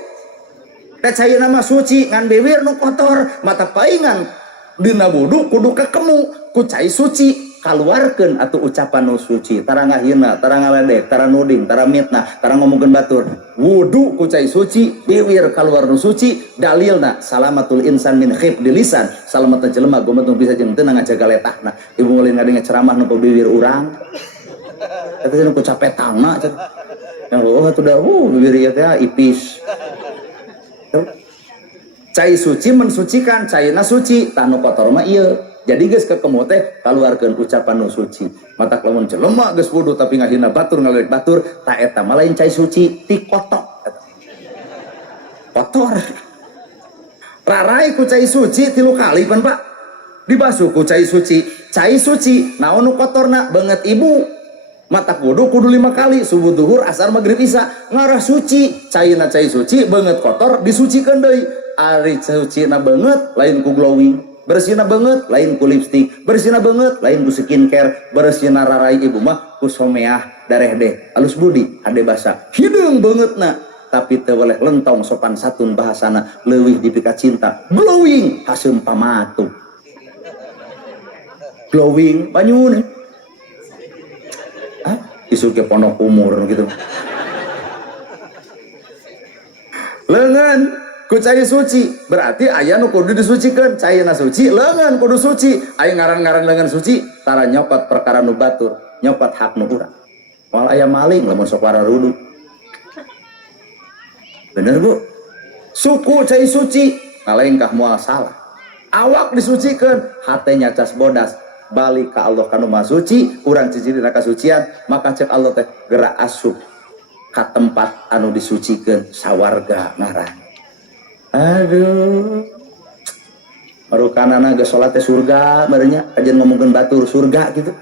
Da cai nama suci ngan bibir nu kotor, mata paingan dina wudu kudu kakemu ku cai suci kaluarkeun atuh ucapan nu suci, tara ngahina, tara ngaledek, tara nuding, tara mitnah, tara ngomongkeun batur. Wudu ku cai suci, bibir kaluar nu suci, dalilna salamatul insan min khifdil lisan, salamatna jelema gometna bisa jeung teu ngajaga letahna. Ibu mulai ngadenge ceramah nu bibir urang. Eta cenah ku capetangna cenah. Yang atuh da bibir ieu teh ipis. Cai suci mensucikan, caina suci, tanu kotor mah ieu. Jadi geus kakemu teh kaluarkeun ucapan nu suci. Matak lamun jelema geus wudu tapi ngahina batur ngaledek batur, ta eta mah lain cai suci, ti kotok. Kotor. Rarai ku cai suci 3 kali pan Pak. Dibasuh ku cai suci. Cai suci naon nu kotorna banget ibu. Matak wudu kudu 5 kali, subuh duhur, asar, maghrib, isya. Ngarah suci, caina cai suci banget kotor disucikeun deui. Ari sucina banget lain ku glowing, bersihna banget lain ku lipstick, bersihna banget lain ku skincare, bersihna rarai ibu mah ku someah dareh deh alus budi hade basa hideung bangetna tapi teu boleh lentong sopan satun bahasana leuwih dipika cinta glowing haseum pamatu glowing banyun isu ke pondok umur gitu lengan ku cai suci berarti aya nu kudu disucikeun, caina suci leungeun kudu suci. Aya ngaran-ngaran leungeun suci tara nyopot perkara nu batur, nyopot hak nu urang. Moal aya maling lamun sok wararudu. bener Bu, suku cai suci ngalengkah mual salah, awak disucikan hatenya cas bodas balik ke Allah kanu maha suci urang ciciri na kasucian maka cek Allah teh gerak asup ka tempat anu disucikan sawarga ngaran. Aduh marukanana geus salat teh surga barenya ajeun ngomongkeun batur surga gitu.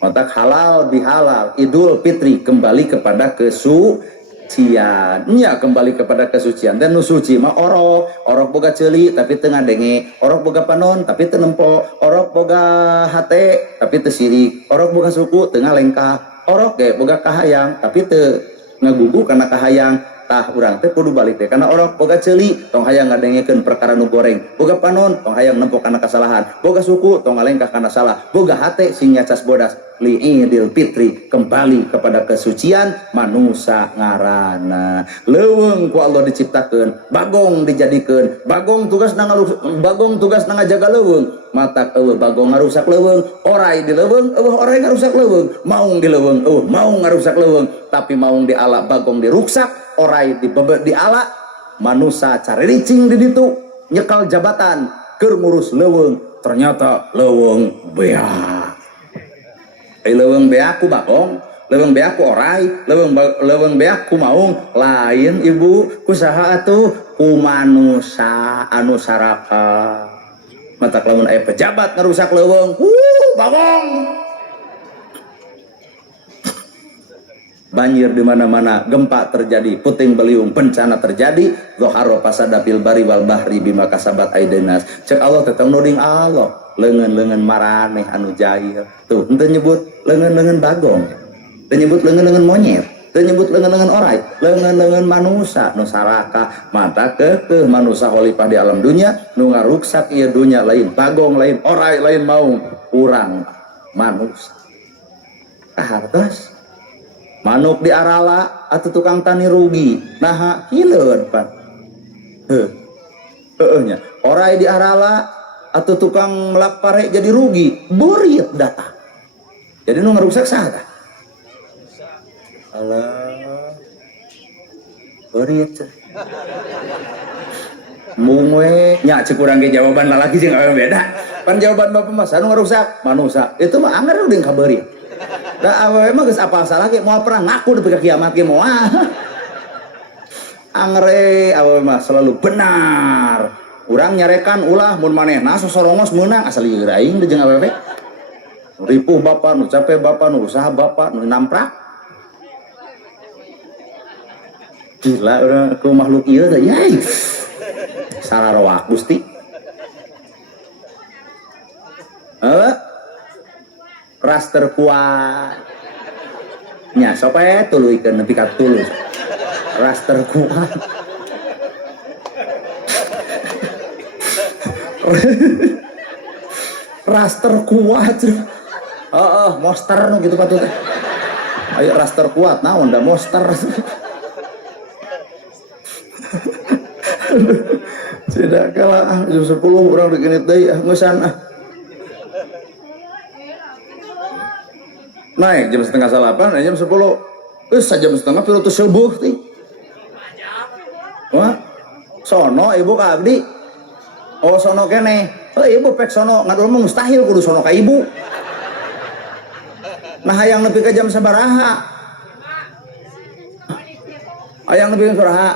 Matak halal bihalal Idul Fitri kembali kepada kesucian nya kembali kepada kesucian dan nu suci mah orok boga ceuli tapi teu ngadenge, orok boga panon tapi teu nempo, orok boga hate tapi teu sirik, orok boga suku teu ngalengkah, orok ge boga kahayang tapi teu ngagugu kana kahayang. Tah urang teh kudu balik teh karena orok boga ceuli tong hayang ngadengekeun perkara nu goreng, boga panon tong hayang nempo kana kasalahan, boga suku tong ngalengkah kana salah, boga hate sing nyacas bodas li Idul Fitri kembali kepada kesucian manusia ngaranna. Leuweung ku Allah diciptakeun, bagong dijadikeun, bagong tugas ngajaga leuweung, matak eueuh bagong ngarusak leuweung, orai di leuweung eueuh orai ngarusak leuweung, maung di leuweung eueuh maung ngarusak leuweung, tapi maung di ala bagong diruksak, orai di ala manusia carericing di ditu nyekal jabatan keur ngurus leuweung, ternyata leuweung beak. Leuweung beak ku bagong, leuweung beak ku orai, leuweung beak ku maung, lain ibu ku saha atuh ku manusia anu saraka. Matak lamun aya pejabat ngarusak leuweung, bagong. Banjir di mana-mana, gempa terjadi, puting beliung, bencana terjadi, dhahara fasada fil bari wal bahri bima kasabat aidinas. Cek Allah tetang nuding Allah, leungeun-leungeun maraneh anu jahil. Tuh, henteu nyebut leungeun-leungeun bagong. Teu nyebut leungeun-leungeun monyet, teu nyebut leungeun-leungeun orai, leungeun-leungeun manusia nu saraka. Mata keukeuh manusia khalifah di alam dunia, nu ngaruksak ieu dunya lain bagong, lain orai, lain maung, urang manusia. Kahartos manuk di arala atau tukang tani rugi nah hileun pan nya orai di arala atau tukang melak pare jadi rugi beurit datang jadi nu ngarusak saha alah beurit mungwe nya cek urang ge jawaban lalaki jeung awewe beda pan jawaban bapak mah anu ngarusak manusia itu mah anggar udah kabeurit. Da awewe mah geus apal salah ge moal pernah ngaku di kiamat ge moal. Angre awewe mah selalu benar. Urang nyarekan ulah mun manehna sosorongos meunang asal ieu aing jeung awewe. Ripuh bapak nu capek bapak nu usaha bapak nu namprak. Gila urang ku makhluk ieu teh yai. Sararoa Gusti. Raster kuat nya sope tuluikeun nepi ka tulus raster kuat raster kuat monster gitu patut ayo raster kuat naon da monster tidak kalah jam 10 urang digenit deui ngeusan naik jam 7:30 jam 10 jam 7:30 pilu tuh subuh ti wah sono ibu ka abdi oh sono kene ibu pek sono ngadur mah mustahil kudu sono ka ibu nah hayang nepi ka jam sabaraha hayang nepi ka sabaraha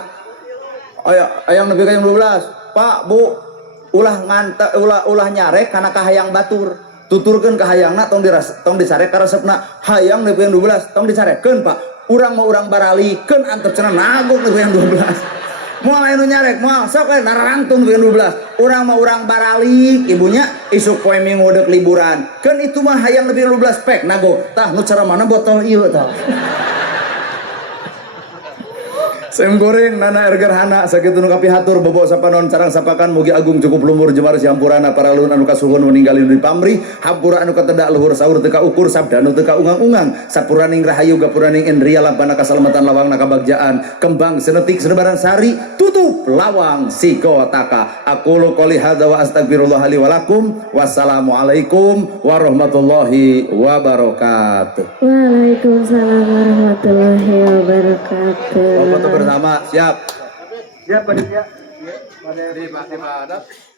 hayang nepi ka jam 12 Pak Bu ulah nyarek kana kahayang batur tuturkeun ka hayangna tong disarek ka resepna hayang nepi yang 12 tong dicarekeun Pak urang mah urang baralikeun antep cenah nagok nepi yang 12 moal anu nyarek moal sok we nararangtung nepi yang 12 urang mah urang baralik ibunya isuk poe minggu deuk liburan keun itu mah hayang nepi yang 12 pek nagok tah nu cara mana botol ieu tah Sem goreng nana ergerhana sakitu nu kapihatur bobo sapanon carang sapakan mugi agung cukup lumur jemar siampurana para leun anu kasuhun meninggal di pamrih hampura anu katedak luhur sahur teu ukur sabda anu teu ungang-ungang sapuraning rahayu gapuraning endria lampana kasalamatan lawangna kabagjaan kembang senetik senebaran sari tutup lawang sikotaka aqulu qouli hadza wa astagfirullah li wa lakum wassalamualaikum warahmatullahi wabarakatuh. Waalaikumsalam warahmatullahi wabarakatuh. Foto bersama siap. Siap panitia. Siap. Pada